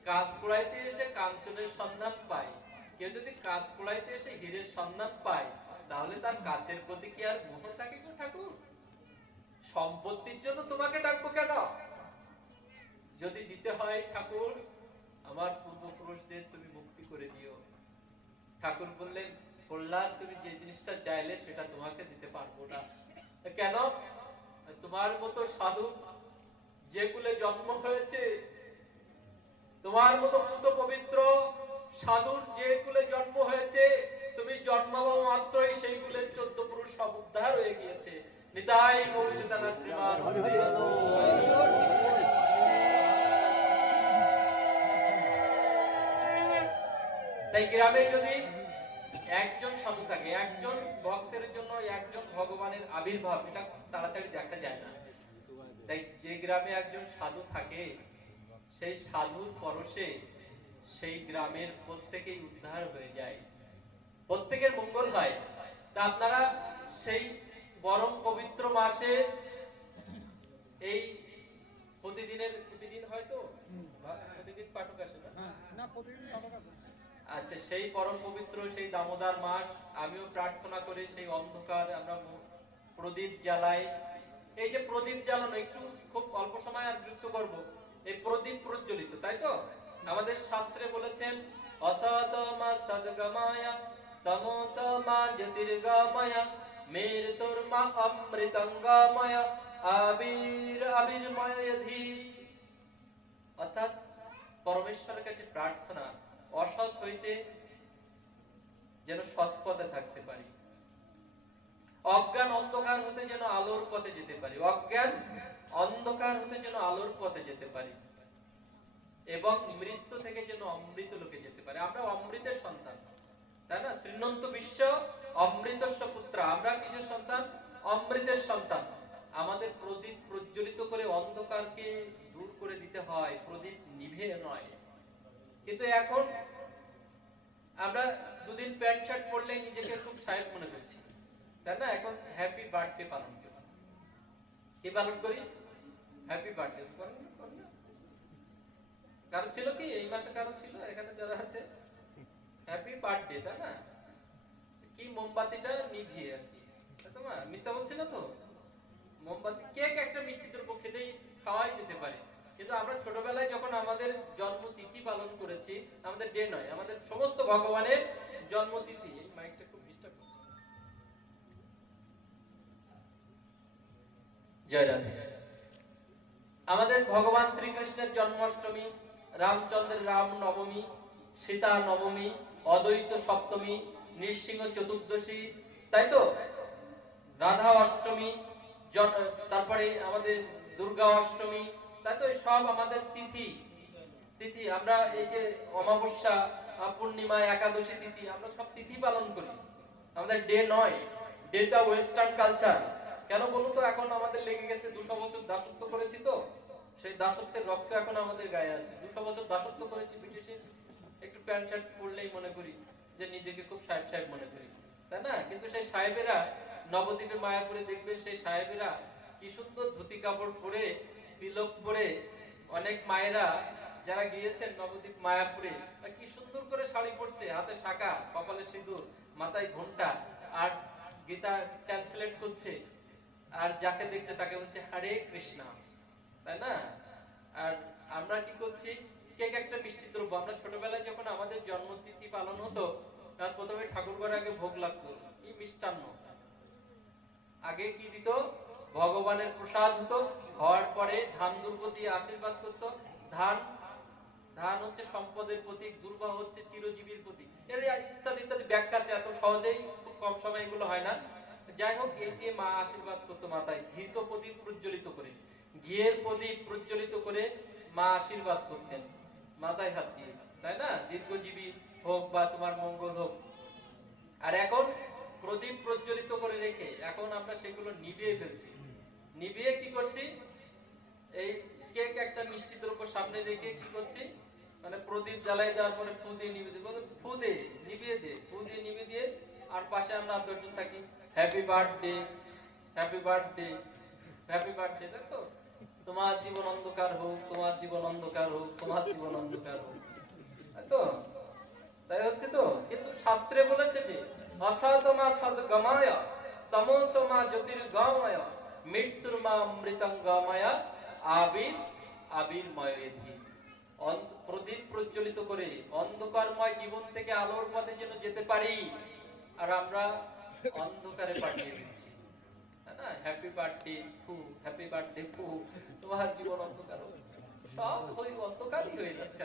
কাজ কুড়াইতে এসে কাঞ্চনের সন্ধান পায়, কেউ যদি কাজ কুড়াইতে এসে হীরের সন্ধান পায়, তাহলে তার কাছের প্রতি কি আর মোহ থাকে গো ঠাকুর? সম্পত্তির জন্য তোমাকে ডাকবো কেন? যদি দিতে হয় ঠাকুর, আমার পূর্বপুরুষদের তুমি মুক্তি করে দিও। ঠাকুর বললেন, প্রহ্লাদ তুমি যে জিনিসটা চাইলে সেটা তোমাকে দিতে পারবো না। কেন? তোমার মতো সাধু যে কুলে জন্ম হয়েছে, তোমার মতো পুত পবিত্র সাধুর যে কুলে জন্ম হয়েছে, তুমি জন্মাবো মাত্রই সেই কুলের 14 পুরুষ সব উদ্ধার হয়ে গিয়েছে। নিতাই গৌর সীতানাথ প্রেমানন্দে। তাই গ্রামে যদি একজন সাধু থাকে, একজন ভক্তের জন্য একজন ভগবানের আবির্ভাব, এটা তাড়াতাড়ি দেখা যায় না। তাই যে গ্রামে একজন সাধু থাকে, সেই সাধুর পরশে সেই গ্রামের প্রত্যেকেই উদ্ধার হয়ে যায়, প্রত্যেকের মঙ্গল হয়। তা আপনারা সেই পরম পবিত্র মাসে এই প্রতিদিন হয়তো প্রতিদিন পাঠক আসে না, প্রতিদিন পাঠক আসে। আচ্ছা, সেই পরম পবিত্র সেই দামোদর মাস, আমিও প্রার্থনা করি সেই অন্ধকার আমরা প্রদীপ জ্বালাই। এই যে প্রদীপ জ্বালানো, একটু খুব অল্প সময় আর বিরক্ত করব। এই প্রদীপ প্রজ্বলিত, তাই তো? আমাদের শাস্ত্রে বলেছেন, অসতমা সদ্গময় তমোসমা জ্যোতির্গময় মৃত্যুর্মা অমৃতঙ্গময় আবির্ময়ধি। অর্থাৎ পরমেশ্বরের কাছে প্রার্থনা, অসৎ হইতে যেন সৎ পথে থাকতে পারি, অজ্ঞান অন্ধকার হতে যেন আলোর পথে যেতে পারি, অজ্ঞান অন্ধকার হতে যেন আলোর পথে যেতে পারি, এবং মৃত্যু থেকে যেন অমৃত লোকে যেতে পারি। আমরা অমৃতের সন্তান, তাই না? শ্রীনন্ত বিশ্ব অমৃতস্য পুত্র। আমরা কিসের সন্তান? অমৃতের সন্তান। আমাদের প্রদীপ প্রজ্বলিত করে অন্ধকারকে দূর করে দিতে হয়, প্রদীপ নিভে নয়। কিন্তু এখন আমরা দুদিন প্যান্ট শার্ট পরলে নিজেকে খুব সাহেব মনে করছি, তাই না? এখন হ্যাপি বার্থডে পালন করি। কি পালন করি? Happy birthday. কারো ছিল কি এই মাসে? কারো ছিল? এখানে যারা আছে হ্যাপি বার্থডে, তাই না? কি মোমবাতিটা নিভিয়ে আর কি, তোমার মিথ্যা বলছি না তো? মোমবাতি, কেক একটা মিষ্টি দ্রব্য খেলেই খাওয়াই যেতে পারে। কিন্তু আমরা ছোটবেলায় যখন আমাদের জন্মতিথি পালন করেছি, আমাদের ডে নয়, আমাদের সমস্ত ভগবানের জন্মতিথি। এই মাইকটা খুব ডিস্টার্ব করছে। জয় রাধে। আমাদের ভগবান শ্রীকৃষ্ণের জন্মাষ্টমী, রামচন্দ্রের রাম নবমী, সীতা নবমী, অদ্বৈত সপ্তমী, নৃসিংহ চতুর্দশী, তাই তো? রাধা অষ্টমী, তারপরে আমাদের দুর্গা অষ্টমী, তাই তো? সব আমাদের তিথি। তিথি আমরা এই যে অমাবস্যা, পূর্ণিমা, একাদশী তিথি, আমরা সব তিথি পালন করি, আমাদের ডে নয়। Data western culture. কেন বলুন তো? এখন আমাদের লেগে গেছে 200 বছর দাসত্ব করেছি তো, সেই দাসত্বের রক্ত এখন আমাদের গায়ে আছে। 200 বছর দাসত্ব করেছি ব্রিটিশের, একটু প্যান্ট শার্ট পরলেই মনে করি যে নিজেকে খুব সাহেব সাহেব মনে করি, তাই না? কিন্তু সেই সাহেবেরা নবদ্বীপে মায়াপুরে দেখবেন সেই সাহেবেরা কি সুন্দর ধুতি কাপড় পরে তিলক পরে, অনেক মায়েরা যারা গিয়েছেন নবদ্বীপ মায়াপুরে কি সুন্দর করে শাড়ি পরছে, হাতে শাঁখা, কপালে সিঁদুর, মাথায় ঘোমটা, আর গীতা ট্রান্সলেট করছে, আর যাকে দেখছে তাকে বলছে হরে কৃষ্ণ, তাই না? আর আমরা কি করছি, কেক একটা মিষ্টি দ্রব্য, আমরা ছোটবেলায় যখন আমাদের জন্মতিথি পালন হতো তার প্রথমে ঠাকুর ঘরে আগে ভোগ লাগতো কি মিষ্টান্ন, আগে কি দিত, ভগবানের প্রসাদ হতো, হওয়ার পরে ধান দুর্ব দিয়ে আশীর্বাদ করতো। ধান ধান হচ্ছে সম্পদের প্রতীক, দুর্বা হচ্ছে চিরজীবীর প্রতীক, এর ইত্যাদি ইত্যাদি ব্যাখ্যা আছে, এত সহজেই খুব কম সময় এগুলো হয় না। যাই হোক, এই দিয়ে মা আশীর্বাদ করতো মাথায় ঘৃত প্রদীপ প্রজ্বলিত করে, ঘিয়ের প্রদীপ প্রজ্বলিত করে মা আশীর্বাদ করতেন মাথায় হাত দিয়ে, তাই না? দীর্ঘজীবী হোক বা তোমার মঙ্গল হোক। আর এখন প্রদীপ প্রজ্বলিত করে রেখে এখন আমরা সেগুলো নিভিয়ে ফেলছি। নিভিয়ে কি করছি, এই কেক একটা মিষ্টি দ্রব্য সামনে রেখে কি করছি, মানে প্রদীপ জ্বালাই দেওয়ার পরে ফু দিয়ে নিভিয়ে দেবো, ফু দে নিভিয়ে দে, ফু দিয়ে নিভিয়ে দিয়ে, আর পাশে আমরা দর্শন থাকি happy birthday, happy birthday, happy birthday. দেখো, তোমার জীবন অন্ধকার হোক, তোমার জীবন অন্ধকার হোক, তোমার জীবন অন্ধকার হোক, তাই তো? তাই হচ্ছে তো। কিন্তু শাস্ত্রে বলেছে যে অসাধমা সদ্গমায় তমসমা জ্যোতির্গময় মৃত্যুর্মা মৃতঙ্গময় আবির আবির্ময়েতি। প্রদীপ প্রজ্বলিত করে অন্ধকারময় জীবন থেকে আলোর পথে যেন যেতে পারি, আর আমরা অন্ধকারে পাঠিয়ে দিচ্ছি, তাই না? হ্যাপি বার্থডে ফু, হ্যাপি বার্থডে ফু, তোমার জীবন অন্ধকার হোক, সব ওই অন্ধকারই হয়ে যাচ্ছে,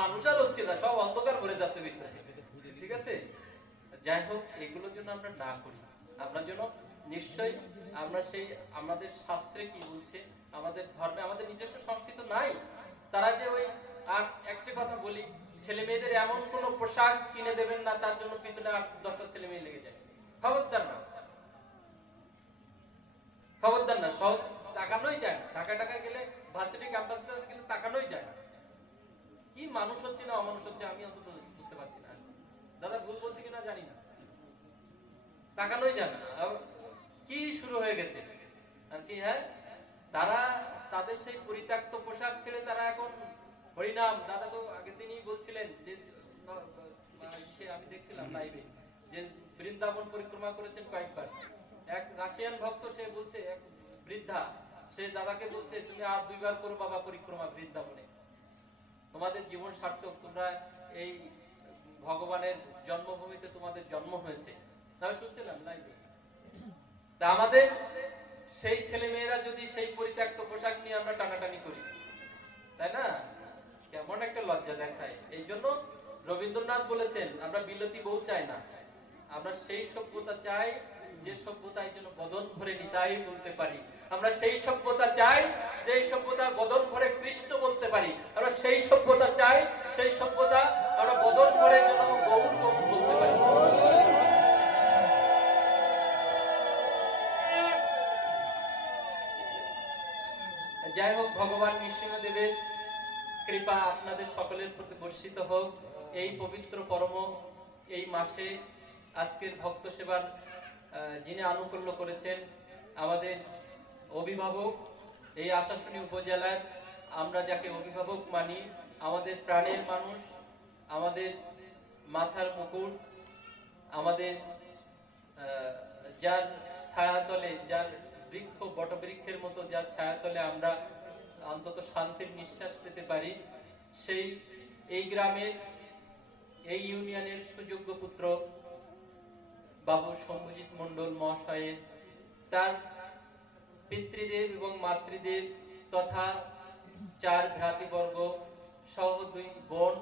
মানুষ আর হচ্ছে না, সব অন্ধকার ভরে যাচ্ছে ভিতরে, ঠিক আছে? যাই হোক, এগুলোর জন্য আমরা না করি, আমরা যেন নিশ্চয়ই আমরা সেই আমাদের শাস্ত্রে কি বলছে, আমাদের ধর্মে, আমাদের নিজস্ব সংস্কৃতি নাই, তারা যে ওই, আর একটা কথা বলি, ছেলে মেয়েদের এমন কোন পোশাক কিনে দেবেন না তার জন্য পিছনে 8-10টা ছেলে মেয়ে লেগে যায়, খবরদার না, খবরদার না, সব তাকানোই যায় না, ঢাকা ঢাকা গেলে ভার্সিটি ক্যাম্পাসে গেলে তাকানোই যায় না, কি মানুষ হচ্ছে না অমানুষ হচ্ছে আমি অন্তত বুঝতে পারছি না। দাদা ভুল বলছি কিনা জানি না, তাকানোই যায় না, কি শুরু হয়ে গেছে আর কি। হ্যাঁ, তারা তাদের সেই পরিত্যক্ত পোশাক ছেড়ে তারা এখন হরিনাম, দাদা তো আগের দিনই বলছিলেন যে আমি দেখছিলাম লাইভে যে বৃন্দাবন পরিক্রমা করেছেন কয়েকবার। এক রাশিয়ান ভক্ত সে বলছে, এক বৃদ্ধা, সে দাদাকে বলছে তুমি আর 2বার করো বাবা পরিক্রমা বৃন্দাবনে, তোমাদের জীবন সার্থক, তোমরা এই ভগবানের জন্মভূমিতে তোমাদের জন্ম হয়েছে। তাহলে শুনছিলাম লাইভে। তা আমাদের সেই ছেলে মেয়েরা যদি সেই পরিত্যক্ত পোশাক নিয়ে আমরা টানাটানি করি, তাই না, কেমন একটা লজ্জা দেখায়। এই জন্য রবীন্দ্রনাথ বলেছেন আমরা বিলতি বউ চাই না, আমরা সেই সভ্যতা চাই যে সভ্যতার জন্য বদন ভরে নিতাই বলতে পারি, আমরা সেই সভ্যতা চাই সেই সভ্যতা বদন ভরে কৃষ্ণ বলতে পারি, আমরা সেই সভ্যতা চাই সেই সভ্যতা আমরা বদন ভরে যেন গৌর গৌর বলতে পারি। যাই হোক, ভগবান নৃসিংহদেবের কৃপা আপনাদের সকলের প্রতি বর্ষিত হোক। এই পবিত্র পরম এই মাসে আজকের ভক্ত সেবার যিনি আনুকূল্য করেছেন আমাদের অভিভাবক, এই আশাশুনি উপজেলার আমরা যাকে অভিভাবক মানি, আমাদের প্রাণের মানুষ, আমাদের মাথার মুকুট, আমাদের যার ছায়াতলে, যার বৃক্ষ বটবৃক্ষের মতো যার ছায়াতলে আমরা অন্তত শান্তির নিঃশ্বাস পেতে পারি, সেই এই গ্রামের এই ইউনিয়নের সুযোগ্য পুত্র বাবু শম্ভুজিৎ মন্ডল মহাশয়ের, তার পিতৃদেব এবং মাতৃদেব তথা 4 ভ্রাতৃবর্গ সহ 2 বোন,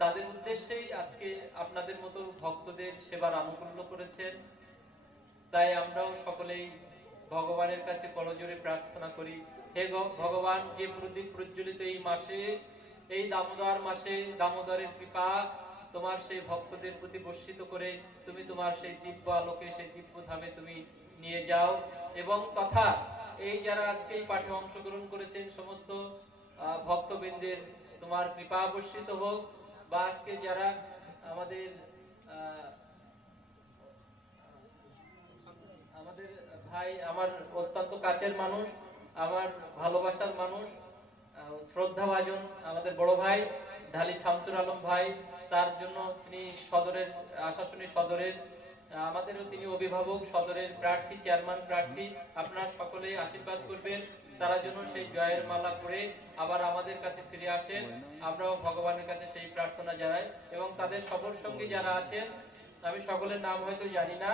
তাদের উদ্দেশ্যেই আজকে আপনাদের মতো ভক্তদের সেবার আনুকূল্য করেছেন। তাই আমরাও সকলেই ভগবানের কাছে করজোড়ে প্রার্থনা করি, হে ভগবান, যে প্রদীপ প্রজ্বলিত এই মাসে, এই দামোদর মাসে দামোদরের কৃপা তোমার সেই ভক্তদের প্রতি বর্ষিত করে তুমি তোমার সেই দিব্য আলোকে সেই দিব্য ধামে তুমি নিয়ে যাও, এবং তথা এই যারা আজকে এই পাঠে অংশগ্রহণ করেছেন সমস্ত ভক্তবৃন্দের তোমার কৃপা বর্ষিত হোক, বা আজকে যারা আমাদের আহ, আমাদের ভাই, আমার অত্যন্ত কাছের মানুষ, আমার ভালোবাসার মানুষ, শ্রদ্ধাভাজন আমাদের বড় ভাই ঢালি শামসুর আলম ভাই, তার জন্য তিনি সদরের আশাশুনি সদরের আমাদেরও তিনি অভিভাবক, সদরের প্রার্থী, চেয়ারম্যান প্রার্থী। আপনারা সকলেই আশীর্বাদ করবেন তারা যেন সেই জয়ের মালা করে আবার আমাদের কাছে ফিরে আসেন। আমরাও ভগবানের কাছে সেই প্রার্থনা জানাই। এবং তাদের সফর সঙ্গী যারা আছেন, আমি সকলের নাম হয়তো জানি না,